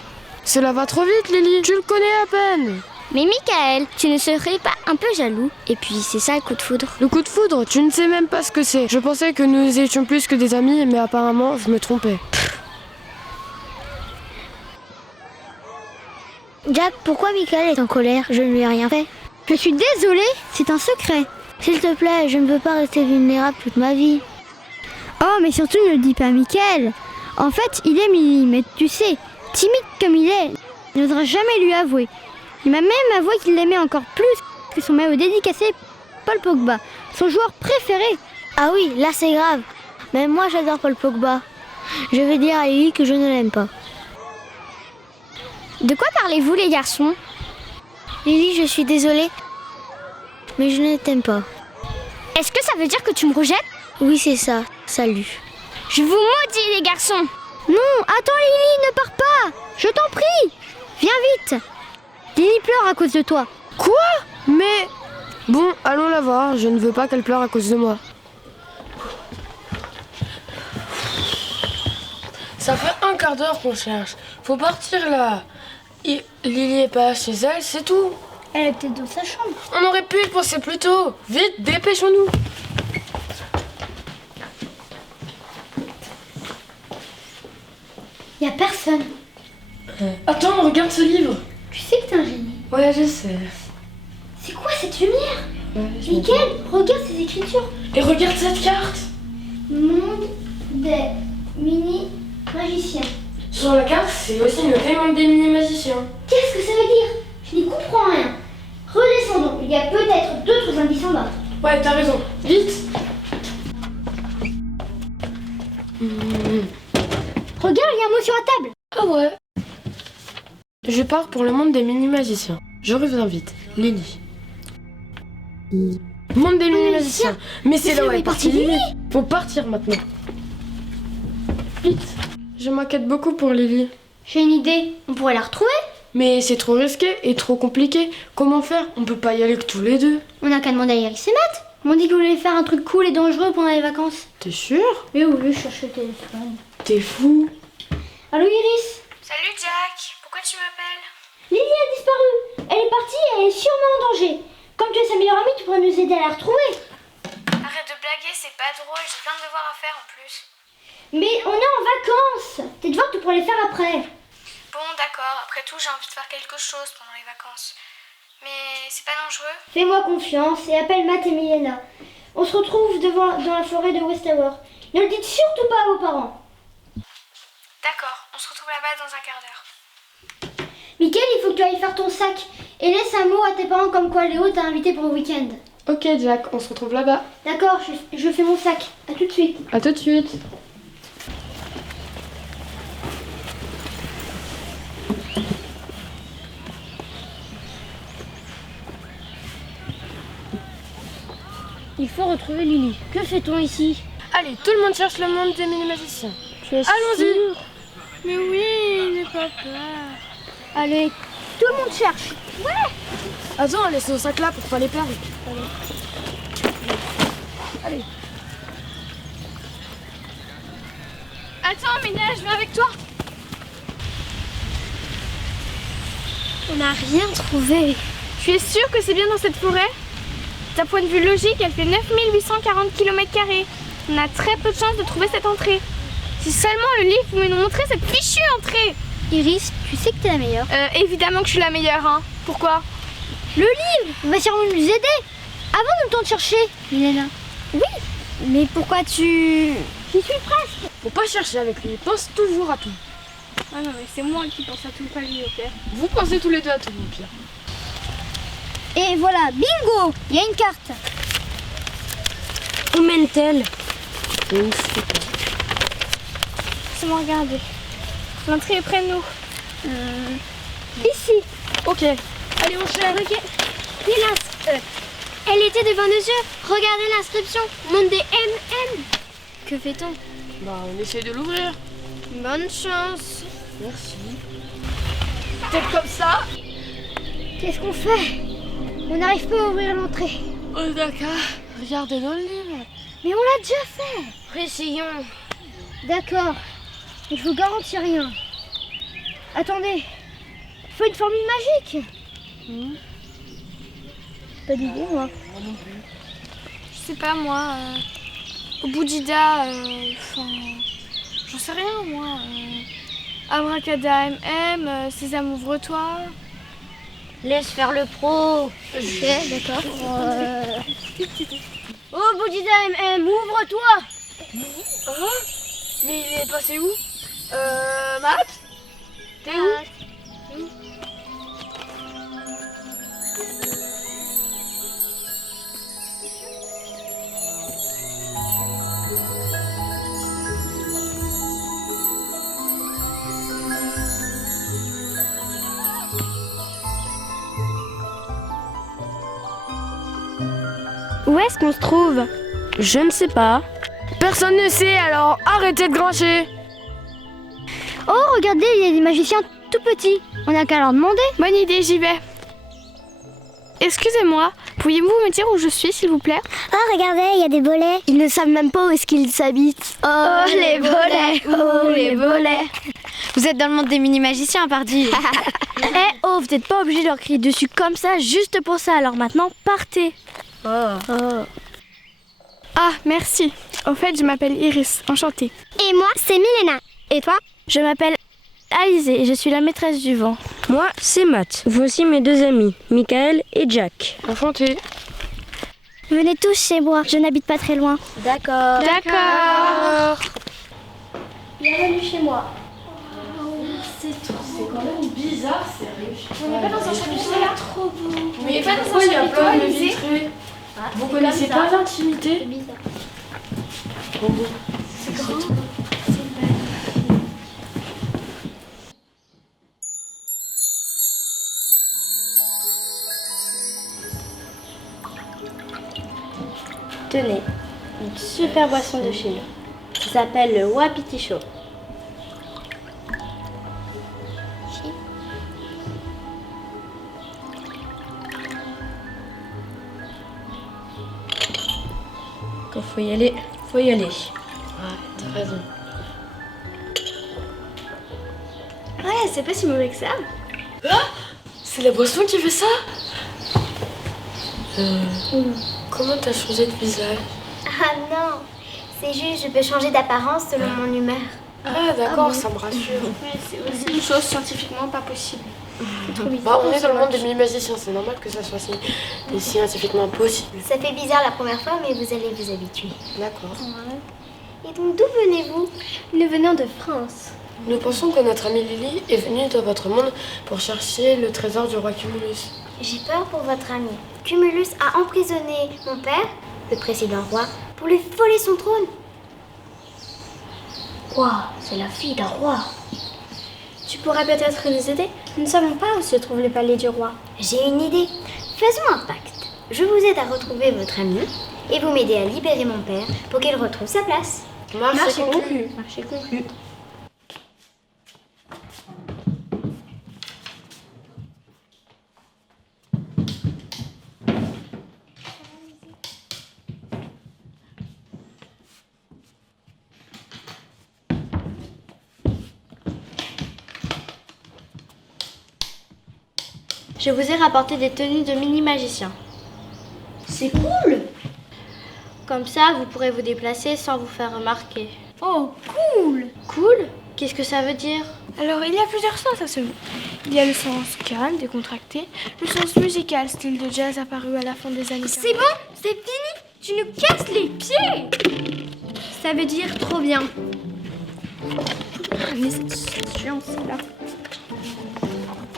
Cela va trop vite, Lily. Tu le connais à peine. Mais Michael, tu ne serais pas un peu jaloux? Et puis c'est ça le coup de foudre. Le coup de foudre, tu ne sais même pas ce que c'est. Je pensais que nous étions plus que des amis, mais apparemment, je me trompais. Jack, pourquoi Michael est en colère? Je ne lui ai rien fait. Je suis désolée, c'est un secret. S'il te plaît, je ne veux pas rester vulnérable toute ma vie. Oh, mais surtout ne le dis pas à Michael. En fait, il aime Lily, mais tu sais, timide comme il est, il n'osera jamais lui avouer. Il m'a même avoué qu'il l'aimait encore plus que son maillot dédicacé, Paul Pogba, son joueur préféré. Ah oui, là c'est grave. Même moi j'adore Paul Pogba. Je vais dire à Lily que je ne l'aime pas. De quoi parlez-vous les garçons? Lily, je suis désolée, mais je ne t'aime pas. Est-ce que ça veut dire que tu me rejettes? Oui, c'est ça. Salut. Je vous maudis les garçons. Non, attends Lily, ne pars pas. Je t'en prie. Viens vite. Lily pleure à cause de toi. Quoi? Mais... Bon, allons la voir. Je ne veux pas qu'elle pleure à cause de moi. Ça fait un quart d'heure qu'on cherche. Faut partir là. Lily est pas chez elle, c'est tout. Elle est peut-être dans sa chambre. On aurait pu y penser plus tôt. Vite, dépêchons-nous. Y a personne. Attends, regarde ce livre. Tu sais que t'es un génie. Ouais, je sais. C'est quoi cette lumière? Ouais, Michael, regarde ces écritures. Et regarde cette carte. Monde des mini-magiciens. Sur la carte, c'est aussi le vrai monde des mini-magiciens. Qu'est-ce que ça veut dire? Je n'y comprends rien. Redescendons, il y a peut-être d'autres indices en bas. Ouais, t'as raison. Vite. Regarde, il y a un mot sur la table. Ah ouais. Je pars pour le monde des mini-magiciens. Je reviens vite. Lily. Monde des mini-magiciens. Mais c'est là où est partie Lily. Faut partir maintenant. Vite. Je m'inquiète beaucoup pour Lily. J'ai une idée. On pourrait la retrouver. Mais c'est trop risqué et trop compliqué. Comment faire? On peut pas y aller que tous les deux. On n'a qu'à demander à Iris et Matt. On dit qu'on voulait faire un truc cool et dangereux pendant les vacances. T'es sûr? Mais oui, je cherche le téléphone. T'es fou. Allô Iris? Salut Jack, pourquoi tu m'appelles? Lily a disparu. Elle est partie et elle est sûrement en danger. Comme tu es sa meilleure amie, tu pourrais nous aider à la retrouver. Arrête de blaguer, c'est pas drôle, j'ai plein de devoirs à faire en plus. Mais on est en vacances. Tes devoirs, tu pourrais les faire après. Bon, d'accord, après tout, j'ai envie de faire quelque chose pendant les vacances. Mais c'est pas dangereux? Fais-moi confiance et appelle Matt et Milena. On se retrouve dans la forêt de Westtower. Ne le dites surtout pas à vos parents. D'accord, on se retrouve là-bas dans un quart d'heure. Mickaël, il faut que tu ailles faire ton sac et laisse un mot à tes parents comme quoi Léo t'a invité pour le week-end. Ok Jack, on se retrouve là-bas. D'accord, je fais mon sac. À tout de suite. À tout de suite. Il faut retrouver Lily. Que fait-on ici? Allez, tout le monde cherche le monde des mini-magiciens. Allons-y. Mais oui, n'aie pas peur. Allez, tout le monde cherche. Ouais. Attends, laisse nos sacs là pour pas les perdre. Allez. Attends, Mina, je viens avec toi. On n'a rien trouvé. Tu es sûre que c'est bien dans cette forêt? D'un point de vue logique, elle fait 9840 km². On a très peu de chances de trouver cette entrée. Si seulement le livre pouvait nous montrer cette fichue entrée. Iris, tu sais que t'es la meilleure. Évidemment que je suis la meilleure, hein. Pourquoi? Le livre va sûrement nous aider. Avant de le temps de chercher, Milena. Oui, mais pourquoi tu... J'y suis presque. Faut pas chercher avec lui, pense toujours à tout. Ah non, mais c'est moi qui pense à tout, pas lui au pire. Vous pensez tous les deux à tout, au pire. Et voilà, bingo. Il y a une carte. Où mène-t-elle? Laissez-moi regarder. L'entrée est près de nous. Ici. Ok. Allez, on cherche. Elle était devant nos yeux. Regardez l'inscription. Monde des MM. Que fait-on? Bah, on essaie de l'ouvrir. Bonne chance. Merci. Peut-être comme ça. Qu'est-ce qu'on fait? On n'arrive pas à ouvrir l'entrée. Oh, d'accord. Regardez dans le livre. Mais on l'a déjà fait. Essayons. D'accord. Mais je vous garantis rien. Attendez. Il faut une formule magique. Pas d'idée, moi. Je sais pas, moi. Au bout d'Ida, j'en sais rien, moi. Abracada MM, Sésame ouvre-toi. Laisse faire le pro. Ok, d'accord. Oh, Boudida MM, ouvre-toi. Mais il est passé où Matt? T'es où? Où est-ce qu'on se trouve? Je ne sais pas. Personne ne sait, alors arrêtez de grincher. Oh, regardez, il y a des magiciens tout petits. On n'a qu'à leur demander. Bonne idée, j'y vais. Excusez-moi, pourriez-vous me dire où je suis, s'il vous plaît? Ah, regardez, il y a des bolets. Ils ne savent même pas où est-ce qu'ils habitent. Oh, les bolets. Oh, les bolets. Vous êtes dans le monde des mini-magiciens, pardi. Oh, vous n'êtes pas obligé de leur crier dessus comme ça, juste pour ça. Alors maintenant, partez. Ah, merci. Au fait, je m'appelle Iris, enchantée. Et moi, c'est Milena. Et toi? Je m'appelle Alizée et je suis la maîtresse du vent. Moi, c'est Matt. Voici mes deux amis, Michael et Jack. Enchanté. Venez tous chez moi, je n'habite pas très loin. D'accord. D'accord. Bienvenue chez moi. C'est quand même bizarre, sérieux. On n'est pas dans un chapitre là. Trop beau. Mais pas dans pourquoi un il y a chapitre plein de Alizée. vitrées? Vous connaissez pas l'intimité? C'est bizarre. C'est grand. Tenez, une super boisson de chez nous. Ça s'appelle le Wapiti Chaud. Quand faut y aller, faut y aller. Ouais, t'as raison. Ouais, c'est pas si mauvais que ça. Ah, c'est la boisson qui fait ça? Comment t'as changé de visage? Ah non, c'est juste je peux changer d'apparence selon mon humeur. Ah d'accord, ça me rassure. Mais c'est aussi une chose scientifiquement pas possible. Bah, on est dans le monde des mini-magiciens, c'est normal que ça soit si scientifiquement impossible. Ça fait bizarre la première fois, mais vous allez vous habituer. D'accord. Et donc d'où venez-vous? Nous venons de France. Nous pensons que notre amie Lily est venue dans votre monde pour chercher le trésor du roi Cumulus. J'ai peur pour votre ami. Cumulus a emprisonné mon père, le précédent roi, pour lui voler son trône. Quoi? C'est la fille d'un roi. Tu pourrais peut-être nous aider? Nous ne savons pas où se trouve le palais du roi. J'ai une idée. Faisons un pacte. Je vous aide à retrouver votre ami et vous m'aidez à libérer mon père pour qu'il retrouve sa place. Marché conclu. Marché conclu. Je vous ai rapporté des tenues de mini-magicien. C'est cool! Comme ça, vous pourrez vous déplacer sans vous faire remarquer. Oh, cool! Cool? Qu'est-ce que ça veut dire? Alors, il y a plusieurs sens à ce mot. Il y a le sens calme, décontracté, le sens musical, style de jazz apparu à la fin des années 40. C'est bon, c'est fini. Tu nous casses les pieds. Ça veut dire trop bien. Mais cette science là.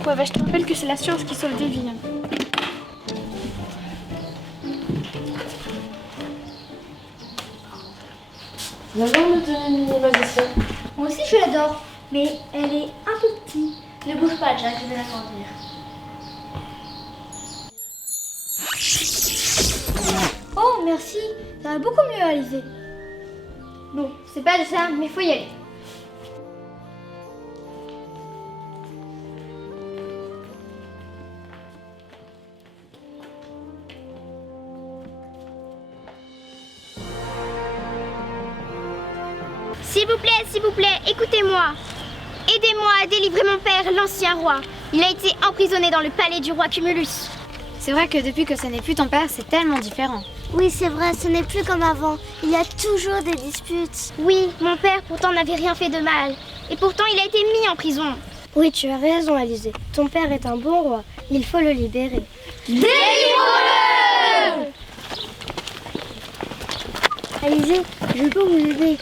Ouais, bah, je te rappelle que c'est la science qui sauve des vies. Hein. J'adore le tenue mini magicien. Moi aussi je l'adore, mais elle est un peu petite. Ne bouge pas, Jack, je vais l'agrandir. Oh, merci. Ça va beaucoup mieux, Alizé. Bon, c'est pas de ça, mais faut y aller. S'il vous plaît, écoutez-moi. Aidez-moi à délivrer mon père, l'ancien roi. Il a été emprisonné dans le palais du roi Cumulus. C'est vrai que depuis que ce n'est plus ton père, c'est tellement différent. Oui, c'est vrai, ce n'est plus comme avant. Il y a toujours des disputes. Oui, mon père pourtant n'avait rien fait de mal. Et pourtant, il a été mis en prison. Oui, tu as raison, Alizé. Ton père est un bon roi. Il faut le libérer. Délivre-le! Alizé, je peux vous aider.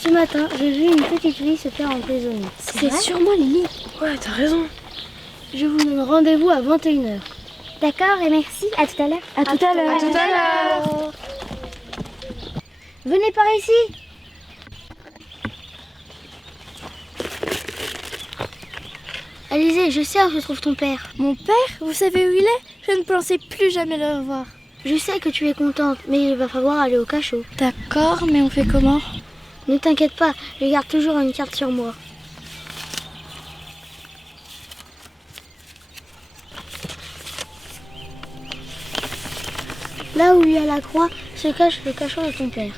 Ce matin, j'ai vu une petite fille se faire emprisonner. C'est vrai sûrement Lily. Ouais, t'as raison. Je vous donne rendez-vous à 21h. D'accord, et merci. À tout à l'heure. À tout à l'heure. À tout à l'heure. Venez par ici. Alizé, je sais où se trouve ton père. Mon père, vous savez où il est? Je ne pensais plus jamais le revoir. Je sais que tu es contente, mais il va falloir aller au cachot. D'accord, mais on fait comment? Ne t'inquiète pas, je garde toujours une carte sur moi. Là où il y a la croix se cache le cachot de ton père.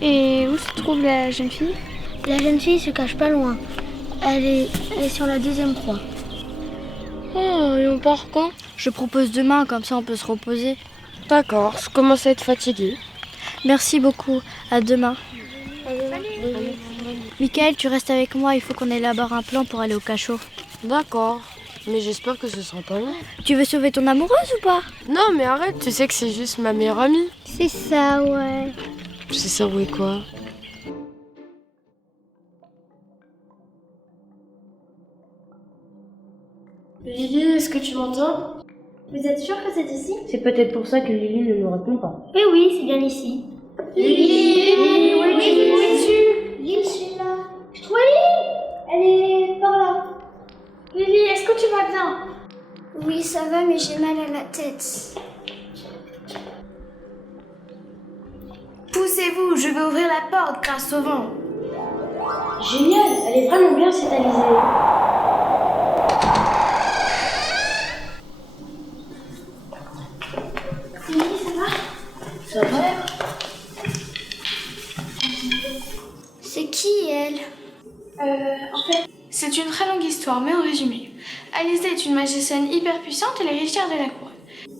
Et où se trouve la jeune fille? La jeune fille se cache pas loin. Elle est sur la 2e croix. Oh, et on part quand? Je propose demain, comme ça on peut se reposer. D'accord, je commence à être fatiguée. Merci beaucoup, à demain. Michael, tu restes avec moi, il faut qu'on élabore un plan pour aller au cachot. D'accord, mais j'espère que ce sera pas long. Tu veux sauver ton amoureuse ou pas? Non, mais arrête, tu sais que c'est juste ma meilleure amie. C'est ça, ouais. C'est ça, ouais, quoi? Lily, est-ce que tu m'entends? Vous êtes sûr que c'est ici? C'est peut-être pour ça que Lily ne nous répond pas. Eh oui, c'est bien ici. Lily, où es-tu? Lily, je suis là. Je trouve Lily. Elle est par là. Lily, est-ce que tu vas bien? Oui, ça va, mais j'ai mal à la tête. Poussez-vous, je vais ouvrir la porte grâce au vent. Génial, elle est vraiment bien cette Alizée. Lily, ça va? Ça va? C'est qui, elle? En fait, c'est une très longue histoire, mais en résumé. Alizée est une magicienne hyper puissante et l'héritière de la couronne.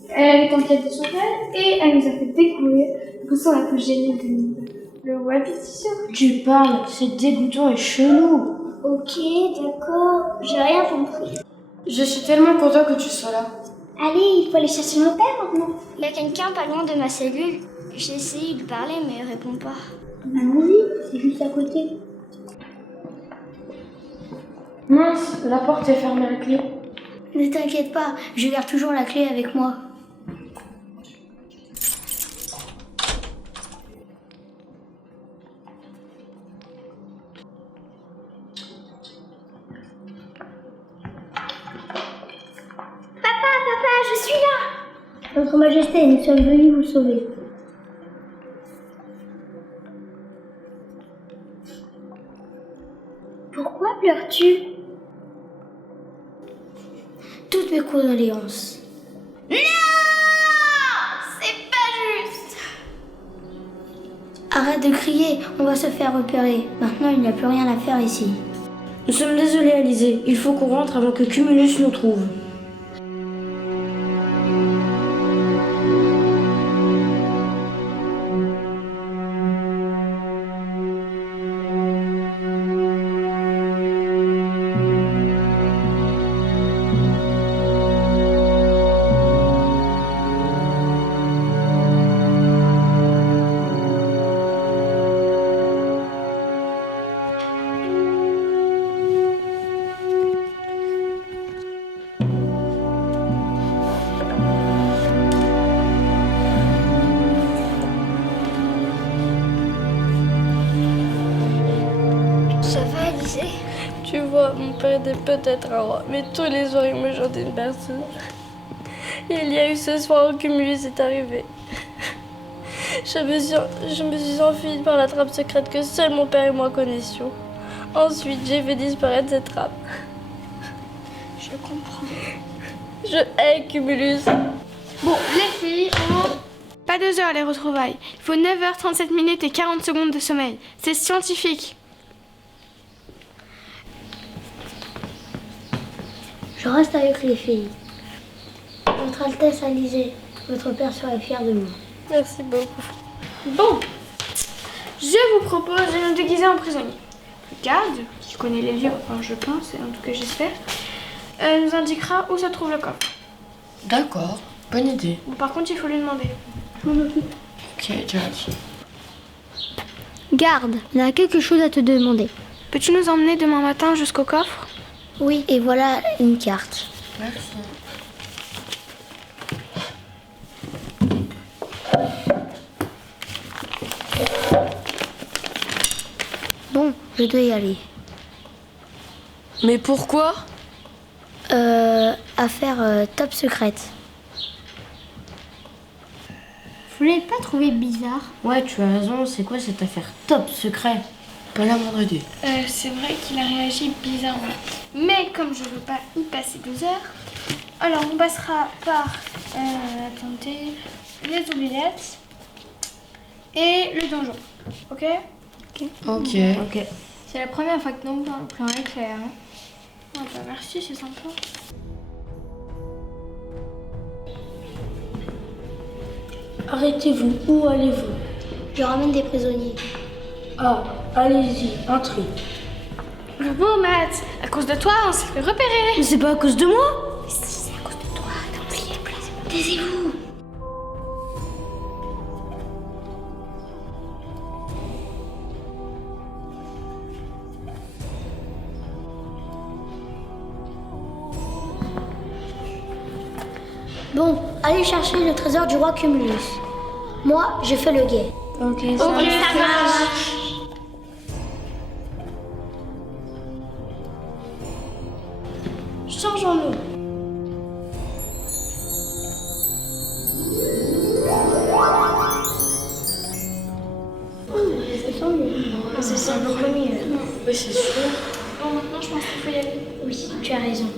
Elle avait conquête de son père et elle nous a fait découvrir le poisson la plus géniale du monde. Le Wapitition. Tu parles, c'est dégoûtant et chelou. Ok, d'accord, j'ai rien compris. Je suis tellement content que tu sois là. Allez, il faut aller chercher mon père maintenant. Il y a quelqu'un pas loin de ma cellule. J'ai essayé de lui parler, mais il répond pas. Allons-y, c'est juste à côté. Mince, la porte est fermée à clé. Ne t'inquiète pas, je garde toujours la clé avec moi. Papa, je suis là. Votre Majesté, nous sommes venus vous sauver. Pourquoi pleures-tu? Toutes mes condoléances. Non! C'est pas juste. Arrête de crier, on va se faire repérer. Maintenant, il n'y a plus rien à faire ici. Nous sommes désolés, Alizée. Il faut qu'on rentre avant que Cumulus nous trouve. disais? Tu vois, mon père était peut-être un roi, mais tous les soirs il me chantait une berceuse. Et il y a eu ce soir où Cumulus est arrivé. Je me suis enfuie par la trappe secrète que seul mon père et moi connaissions. Ensuite, j'ai fait disparaître cette trappe. Je comprends. Je hais Cumulus. Bon, les filles, Pas 2 heures les retrouvailles. Il faut 9h37 minutes et 40 secondes de sommeil. C'est scientifique. Je reste avec les filles. Votre Altesse Alizée, votre père serait fier de moi. Merci beaucoup. Bon, je vous propose de nous déguiser en prisonnier. Le garde, qui connaît les lieux, enfin je pense, et en tout cas j'espère, nous indiquera où se trouve le coffre. D'accord, bonne idée. Bon, par contre, il faut lui demander. Je m'en occupe. Ok, direct. Garde, on a quelque chose à te demander. Peux-tu nous emmener demain matin jusqu'au coffre? Oui, et voilà une carte. Merci. Bon, je dois y aller. Mais pourquoi? Affaire top secrète. Vous l'avez pas trouvé bizarre? Ouais, tu as raison, c'est quoi cette affaire top secret? Pas la moindre idée. C'est vrai qu'il a réagi bizarrement. Mais comme je veux pas y passer 2 heures, alors on passera par, attendez, les oubliettes et le donjon. Ok? Ok. C'est la première fois que nous on plan éclair. Hein? Oh bah merci, c'est sympa. Arrêtez-vous, où allez-vous? Je ramène des prisonniers. Ah, allez-y, entrez. Le beau Matt, à cause de toi, on s'est fait repérer. Mais c'est pas à cause de moi? Mais si, c'est à cause de toi, t'as oublié le place. Taisez-vous. Bon, allez chercher le trésor du roi Cumulus. Moi, je fais le guet. Ok, ça marche. Changeons-nous. Ça sent mieux. Ça sent beaucoup mieux. Oui, c'est sûr. Bon, maintenant je pense qu'il faut y aller. Oui, tu as raison.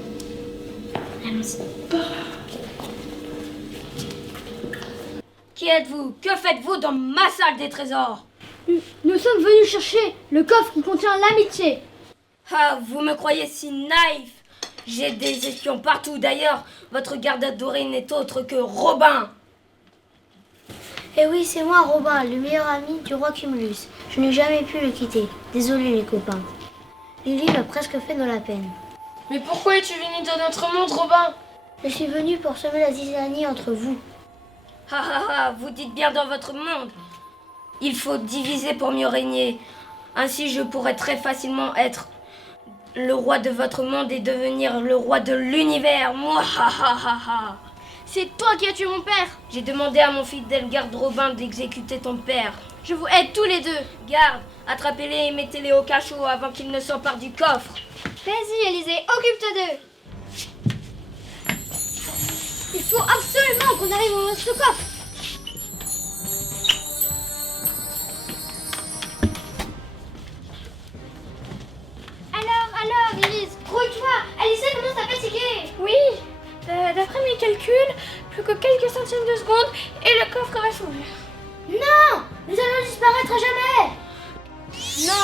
Allons-y. Qui êtes-vous? Que faites-vous dans ma salle des trésors? Nous sommes venus chercher le coffre qui contient l'amitié. Ah, vous me croyez si naïf? J'ai des espions partout. D'ailleurs, votre garde adoré n'est autre que Robin. Eh oui, c'est moi, Robin, le meilleur ami du roi Cumulus. Je n'ai jamais pu le quitter. Désolé, les copains. Lily m'a presque fait de la peine. Mais pourquoi es-tu venu dans notre monde, Robin? Je suis venue pour semer la zizanie entre vous. Vous dites bien dans votre monde. Il faut diviser pour mieux régner. Ainsi, je pourrais très facilement être le roi de votre monde et devenir le roi de l'univers. Moi, C'est toi qui as tué mon père. J'ai demandé à mon fidèle garde Robin d'exécuter ton père. Je vous aide tous les deux. Garde, attrapez-les et mettez-les au cachot avant qu'ils ne s'emparent du coffre. Vas-y, Élisée, occupe-toi d'eux. Il faut absolument qu'on arrive au ce coffre. Alors, Élise, grouille-toi. Élisée commence à fatiguer. Oui, d'après mes calculs, plus que quelques centièmes de seconde et le coffre va s'ouvrir. Non, nous allons disparaître à jamais. Non!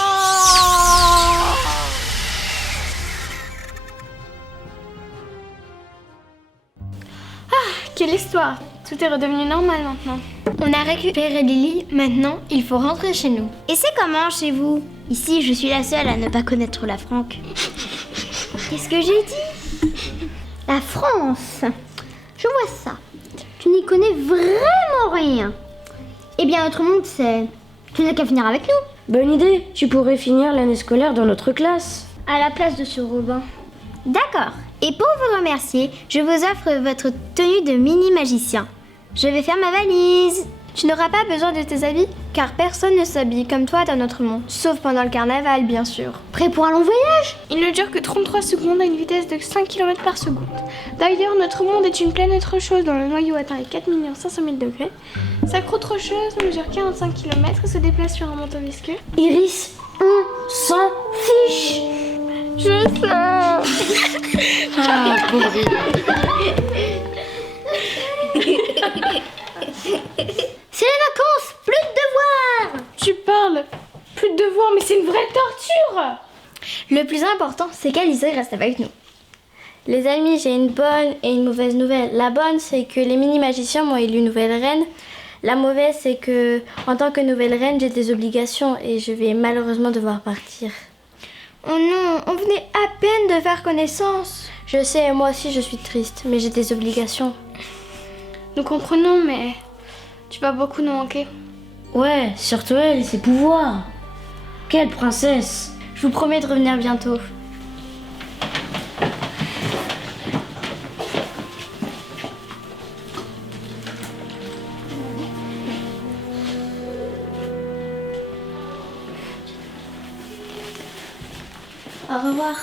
Ah, quelle histoire! Tout est redevenu normal maintenant. On a récupéré Lily, maintenant il faut rentrer chez nous. Et c'est comment chez vous? Ici, je suis la seule à ne pas connaître la Franque. Qu'est-ce que j'ai dit? La France. Je vois ça. Tu n'y connais vraiment rien. Eh bien, notre monde, c'est... Tu n'as qu'à finir avec nous. Bonne idée, tu pourrais finir l'année scolaire dans notre classe. À la place de ce Robin. D'accord. Et pour vous remercier, je vous offre votre tenue de mini-magicien. Je vais faire ma valise. Tu n'auras pas besoin de tes habits, car personne ne s'habille comme toi dans notre monde, sauf pendant le carnaval, bien sûr. Prêt pour un long voyage? Il ne dure que 33 secondes à une vitesse de 5 km par seconde. D'ailleurs, notre monde est une planète rocheuse dont le noyau atteint les 4 500 000 degrés. Sa croûte rocheuse mesure 45 km et se déplace sur un manteau visqueux. Iris, on s'en fiche. Je sais. Ah, pauvre. C'est les vacances, plus de devoirs. Tu parles. Plus de devoirs, mais c'est une vraie torture. Le plus important, c'est qu'Alizé reste avec nous. Les amis, j'ai une bonne et une mauvaise nouvelle. La bonne, c'est que les mini-magiciens m'ont élu nouvelle reine. La mauvaise, c'est que, en tant que nouvelle reine, j'ai des obligations et je vais malheureusement devoir partir. Oh non, on venait à peine de faire connaissance. Je sais, moi aussi je suis triste, mais j'ai des obligations. Nous comprenons, mais tu vas beaucoup nous manquer. Ouais, surtout elle, ses pouvoirs. Quelle princesse. Je vous promets de revenir bientôt. Au revoir.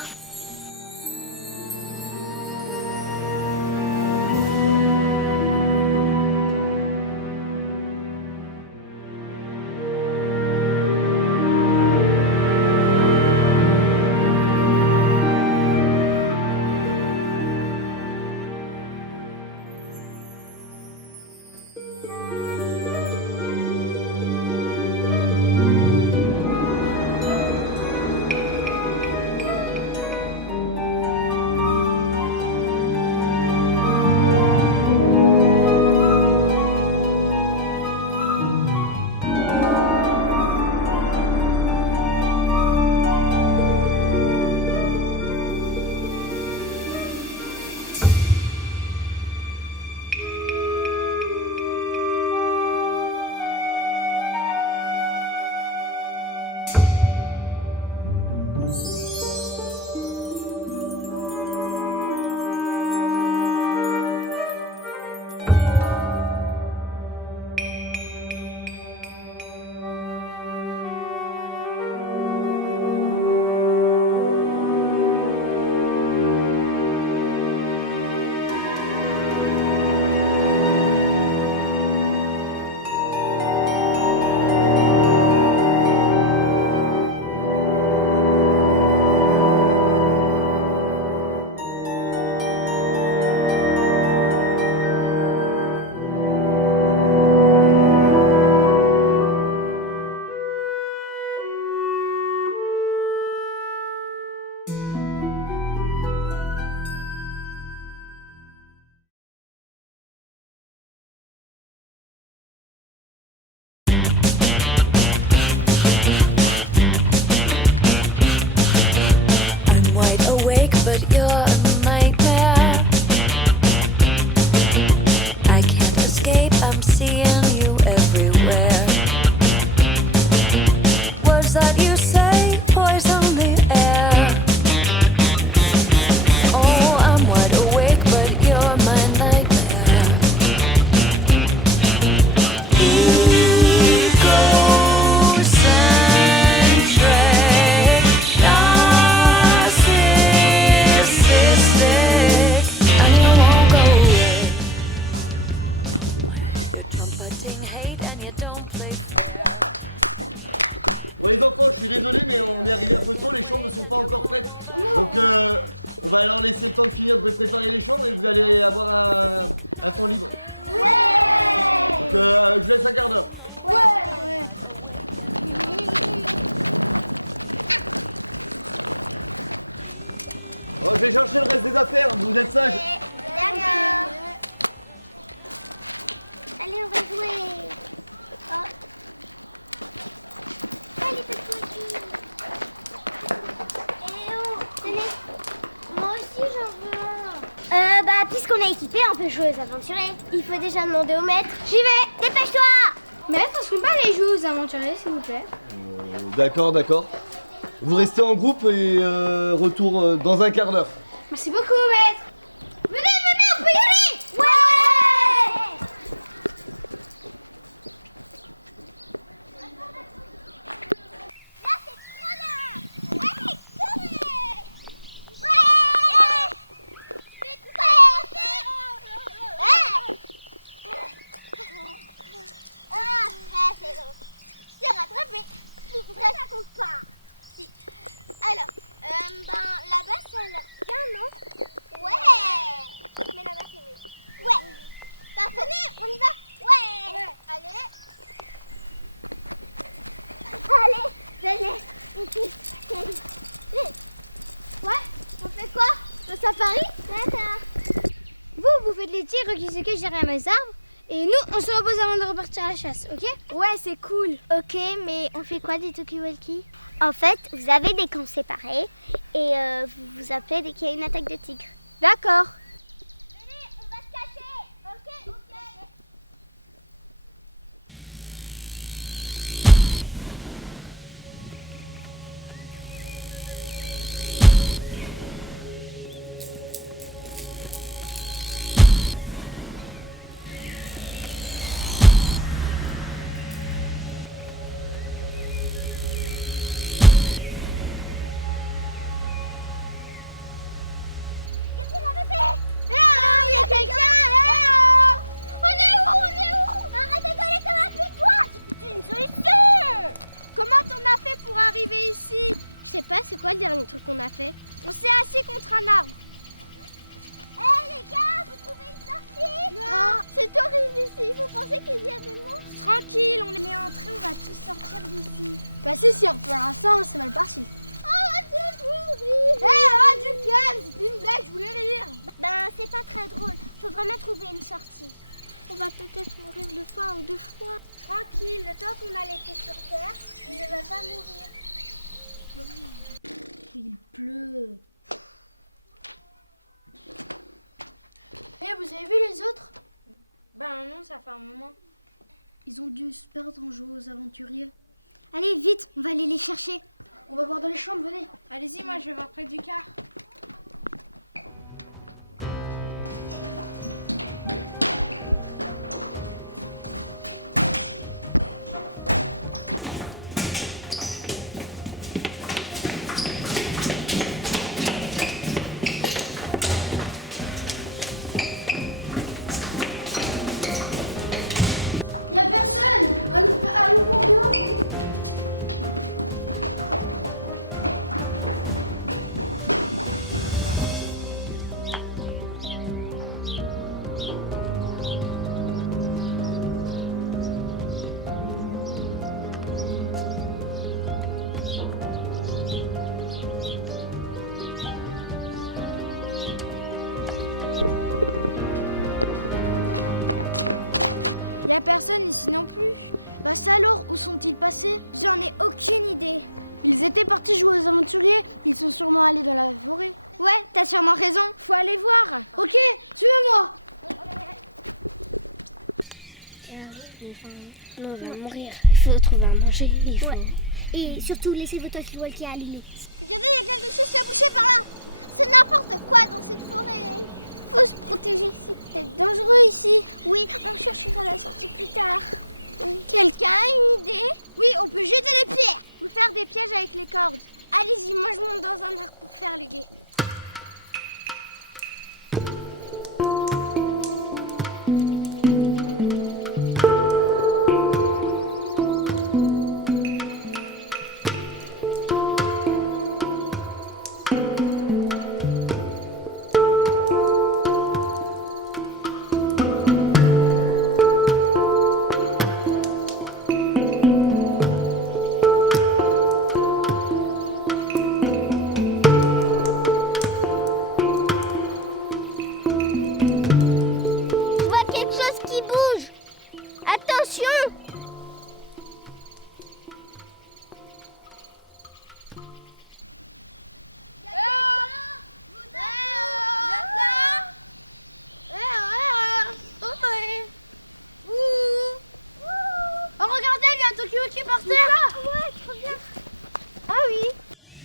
enfin, non, on va mourir. Il faut trouver à manger. Ouais. Et surtout, laissez votre walkie allumé.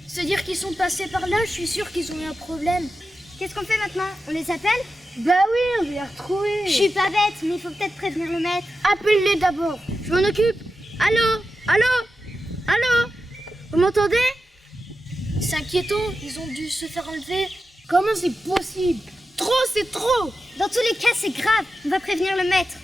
Se dire qu'ils sont passés par là, je suis sûre qu'ils ont eu un problème. Qu'est-ce qu'on fait maintenant? On les appelle? Bah oui, on va les retrouver. Je suis pas bête, mais il faut peut-être prévenir le maître. Appelle-les d'abord. Je m'en occupe. Allô? Allô? Allô? Vous m'entendez? C'est inquiétant, ils ont dû se faire enlever. Comment c'est possible? Trop, c'est trop. Dans tous les cas, c'est grave. On va prévenir le maître.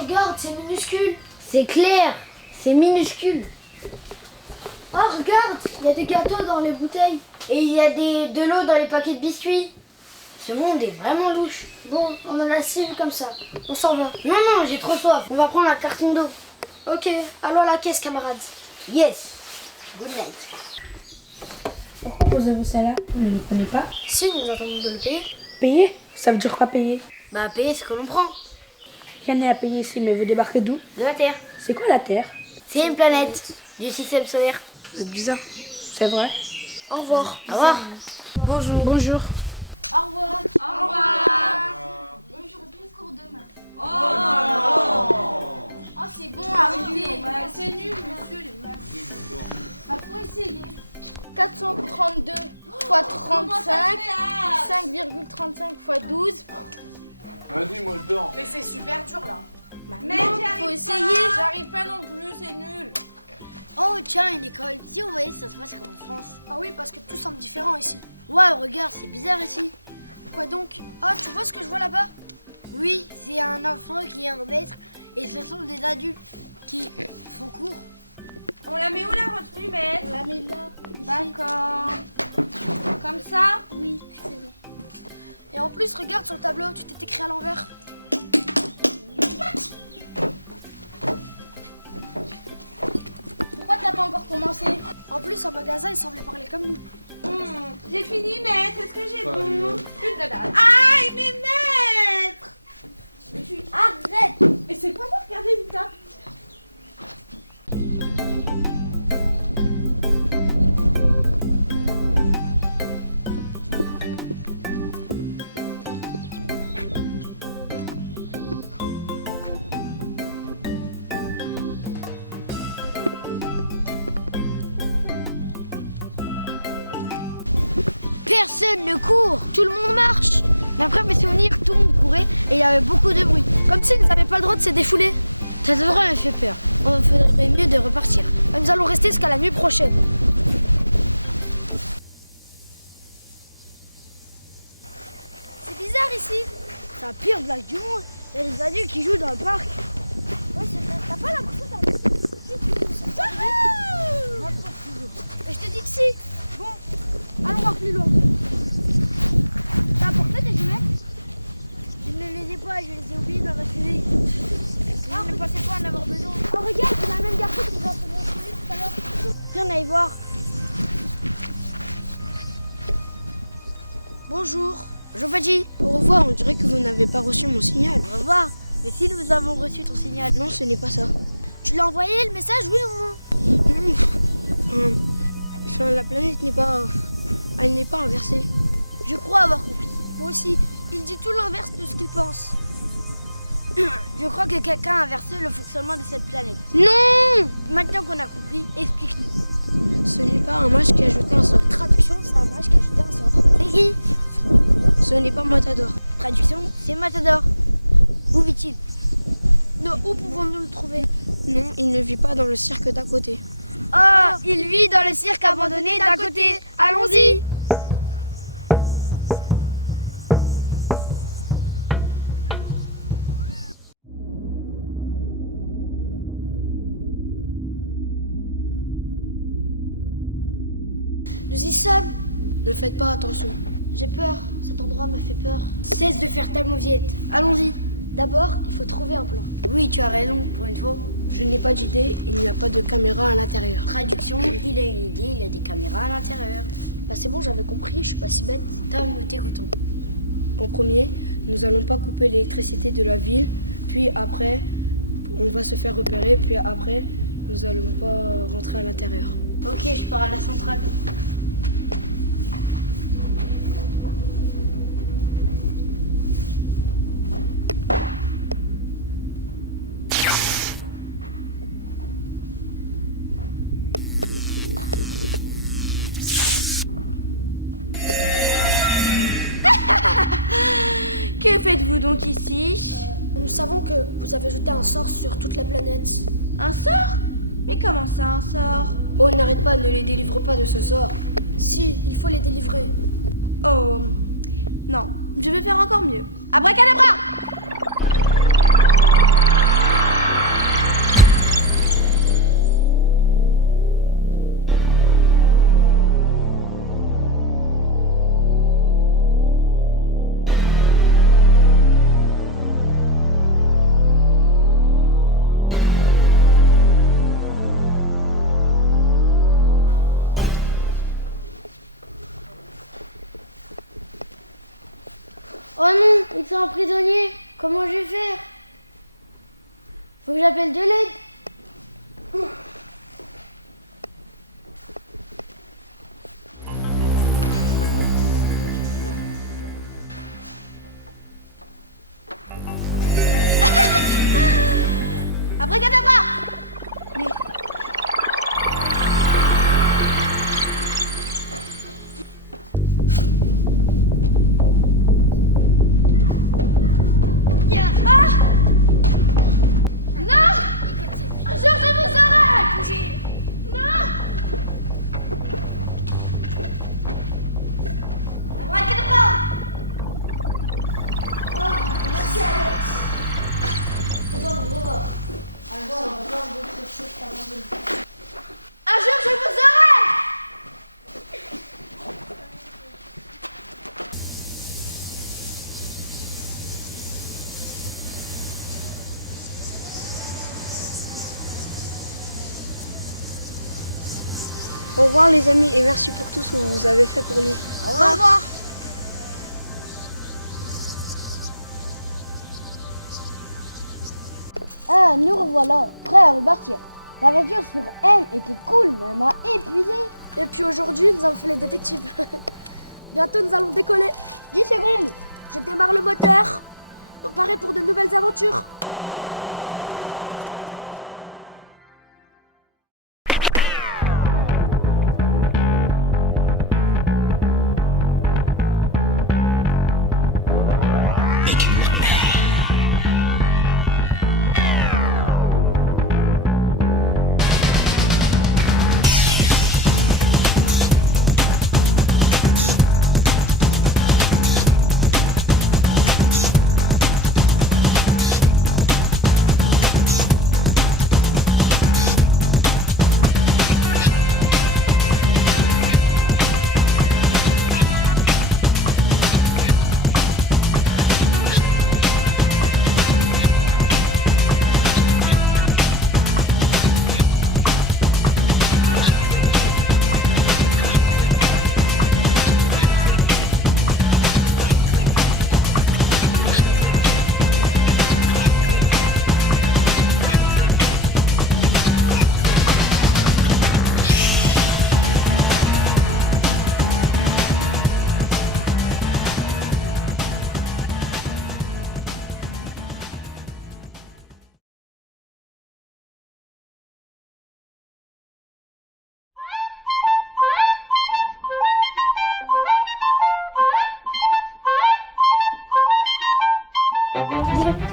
regarde, c'est minuscule. C'est clair, c'est minuscule. Oh, regarde, il y a des gâteaux dans les bouteilles. Et il y a de l'eau dans les paquets de biscuits. Ce monde est vraiment louche. Bon, on en a 6 comme ça. On s'en va. Non, non, j'ai trop soif. On va prendre un carton d'eau. Ok, allons à la caisse, camarades. Yes. Good night. Pourquoi vous avez ça là? Vous ne le prenez pas? Si, nous attendons de le payer. Payer? Ça veut dire quoi payer? Bah, payer, c'est que l'on prend. Rien n'est à payer ici, mais vous débarquez d'où? De la Terre. C'est quoi la Terre? C'est une planète du système solaire. C'est bizarre. C'est vrai? Au revoir. Au revoir. Bonjour. Bonjour.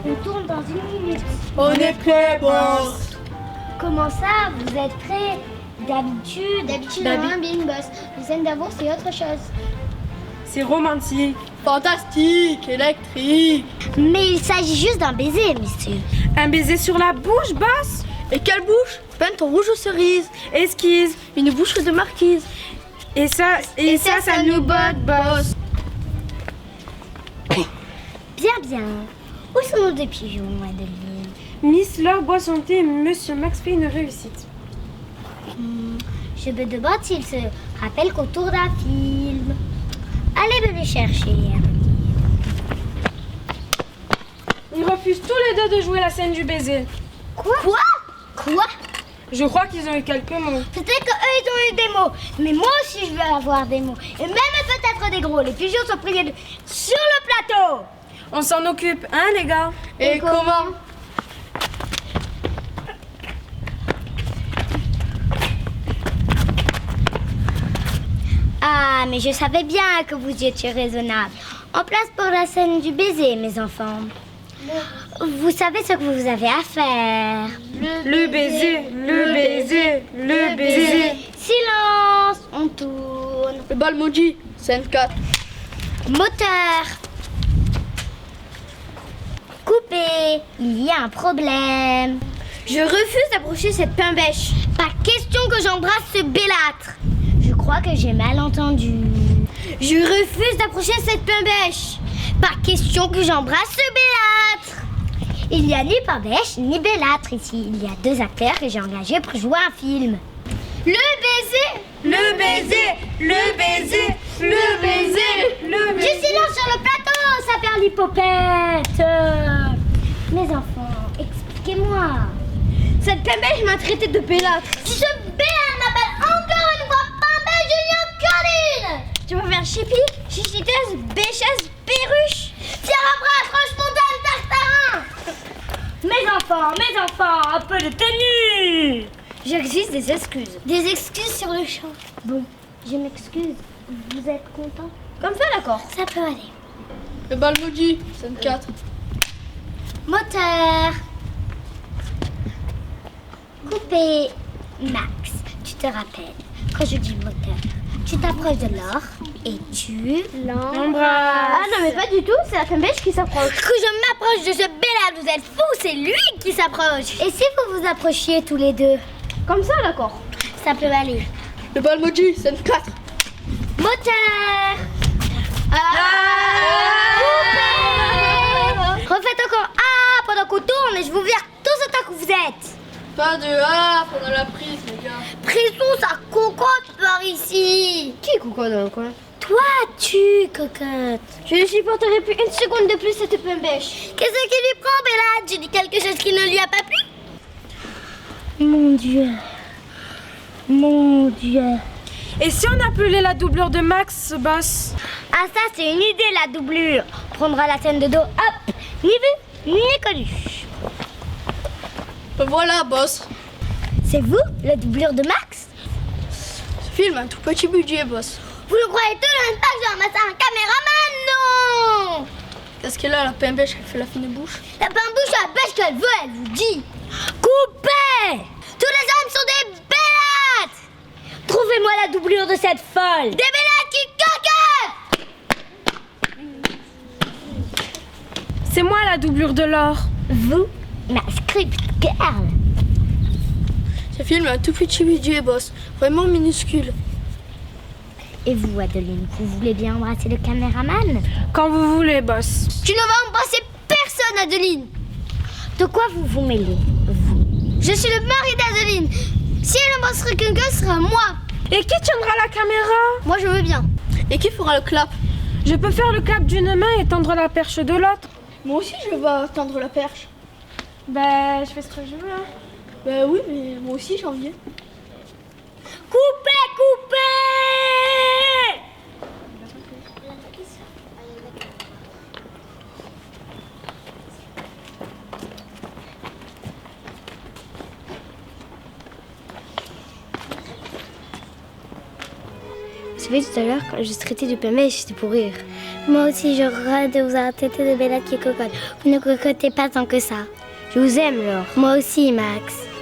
On tourne dans 1 minute. On est prêt, boss. Comment ça? Vous êtes prêts? D'habitude, non, bien, boss. Les scènes d'amour, c'est autre chose. C'est romantique. Fantastique, électrique. Mais il s'agit juste d'un baiser, monsieur. Un baiser sur la bouche, boss. Et quelle bouche? Peinte en rouge aux cerises. Esquisse. Une bouche de marquise. Et ça nous botte, boss. Bien. Où sont nos 2 pigeons, Adeline? Miss Laure boit son thé et Monsieur Max fait une réussite. Je me demande s'il se rappelle qu'au tour d'un film. Allez me les chercher. Ils refusent tous les 2 de jouer la scène du baiser. Quoi? Je crois qu'ils ont eu quelques mots. Peut-être qu'eux, ils ont eu des mots. Mais moi aussi, je veux avoir des mots. Et même peut-être des gros. Les pigeons sont priés sur le plateau. On s'en occupe, hein, les gars? Et comment? Ah, mais je savais bien que vous étiez raisonnable. En place pour la scène du baiser, mes enfants. Vous savez ce que vous avez à faire. Le baiser. Silence, on tourne. Le bal maudit, scène 4. Moteur. Coupé. Il y a un problème. Je refuse d'approcher cette pain-bêche. Pas question que j'embrasse ce bellâtre. Je crois que j'ai mal entendu. Je refuse d'approcher cette pain-bêche. Pas question que j'embrasse ce bellâtre. Il n'y a ni pain-bêche ni bellâtre ici. Il y a 2 acteurs que j'ai engagés pour jouer un film. Le baiser. Du silence sur le plateau, ça perd l'hypopète. Mes enfants, expliquez-moi. Cette pain-bêche m'a traité de bellâtre. Si ce bellâtre m'appelle encore une fois pain-bêche, je lui en colline. Tu vas faire chipi, chichiteuse, bêcheuse, perruche. Tiens, après, franche-montagne, tartarin. Mes enfants, un peu de tenue. J'exige des excuses. Des excuses sur le champ. Bon, je m'excuse. Vous êtes content? Comme ça, d'accord. Ça peut aller. Le bal maudit, scène 4. Moteur. Coupé. Max, tu te rappelles, quand je dis moteur, tu t'approches de l'or et tu l'embrasses. Ah non, mais pas du tout, c'est la pain-bêche qui s'approche. Que je m'approche de ce bellâtre, vous êtes fous, c'est lui qui s'approche. Et si vous vous approchiez tous les 2? Comme ça, d'accord. Ça peut aller. Le bal maudit, scène 4. Moteur. Refaites encore pendant qu'on tourne et je vous vire tous autant que vous êtes. Pas de pendant la prise, les gars. Prison, ça cocotte par ici. Qui cocotte dans le coin? Toi, tu, cocotte. Je ne supporterai plus 1 seconde de plus cette pain-bêche. Qu'est-ce qui lui prend, Bella? Tu dis quelque chose qui ne lui a pas plu? Mon Dieu. Et si on appelait la doublure de Max, boss? Ah, ça, c'est une idée, la doublure. On prendra la scène de dos, hop, ni vu, ni connu. Voilà, boss. C'est vous, la doublure de Max? Ce film a un tout petit budget, boss. Vous le croyez tout de même pas que j'ai ramassé un caméraman? Non. Qu'est-ce qu'elle a, la pain-bêche? Elle fait la fine bouche. La pain-bouche, la bêche qu'elle veut, elle vous dit. Coupez! Tous les hommes sont des bellâtres! Trouvez-moi la doublure de cette folle! Des bellâtres qui coquettent! C'est moi la doublure de l'or. Vous, ma script girl. Ce film a un tout petit budget, boss. Vraiment minuscule. Et vous, Adeline, vous voulez bien embrasser le caméraman? Quand vous voulez, boss. Tu ne vas embrasser personne, Adeline! De quoi vous vous mêlez, vous? Je suis le mari d'Adeline. Si elle embrasserait quelqu'un, ce sera moi. Et qui tiendra la caméra? Moi, je veux bien. Et qui fera le clap? Je peux faire le clap d'une main et tendre la perche de l'autre. Moi aussi, je vais tendre la perche. Bah, je fais ce que je veux. Hein. Bah oui, mais moi aussi, j'ai envie. Coupez! C'est savez, tout à l'heure, quand je traitais de PMS, c'était pour rire. Moi aussi, je rate de vous avoir traité de bellette qui cocotte. Vous ne cocotez pas tant que ça. Je vous aime, Laure. Moi aussi, Max.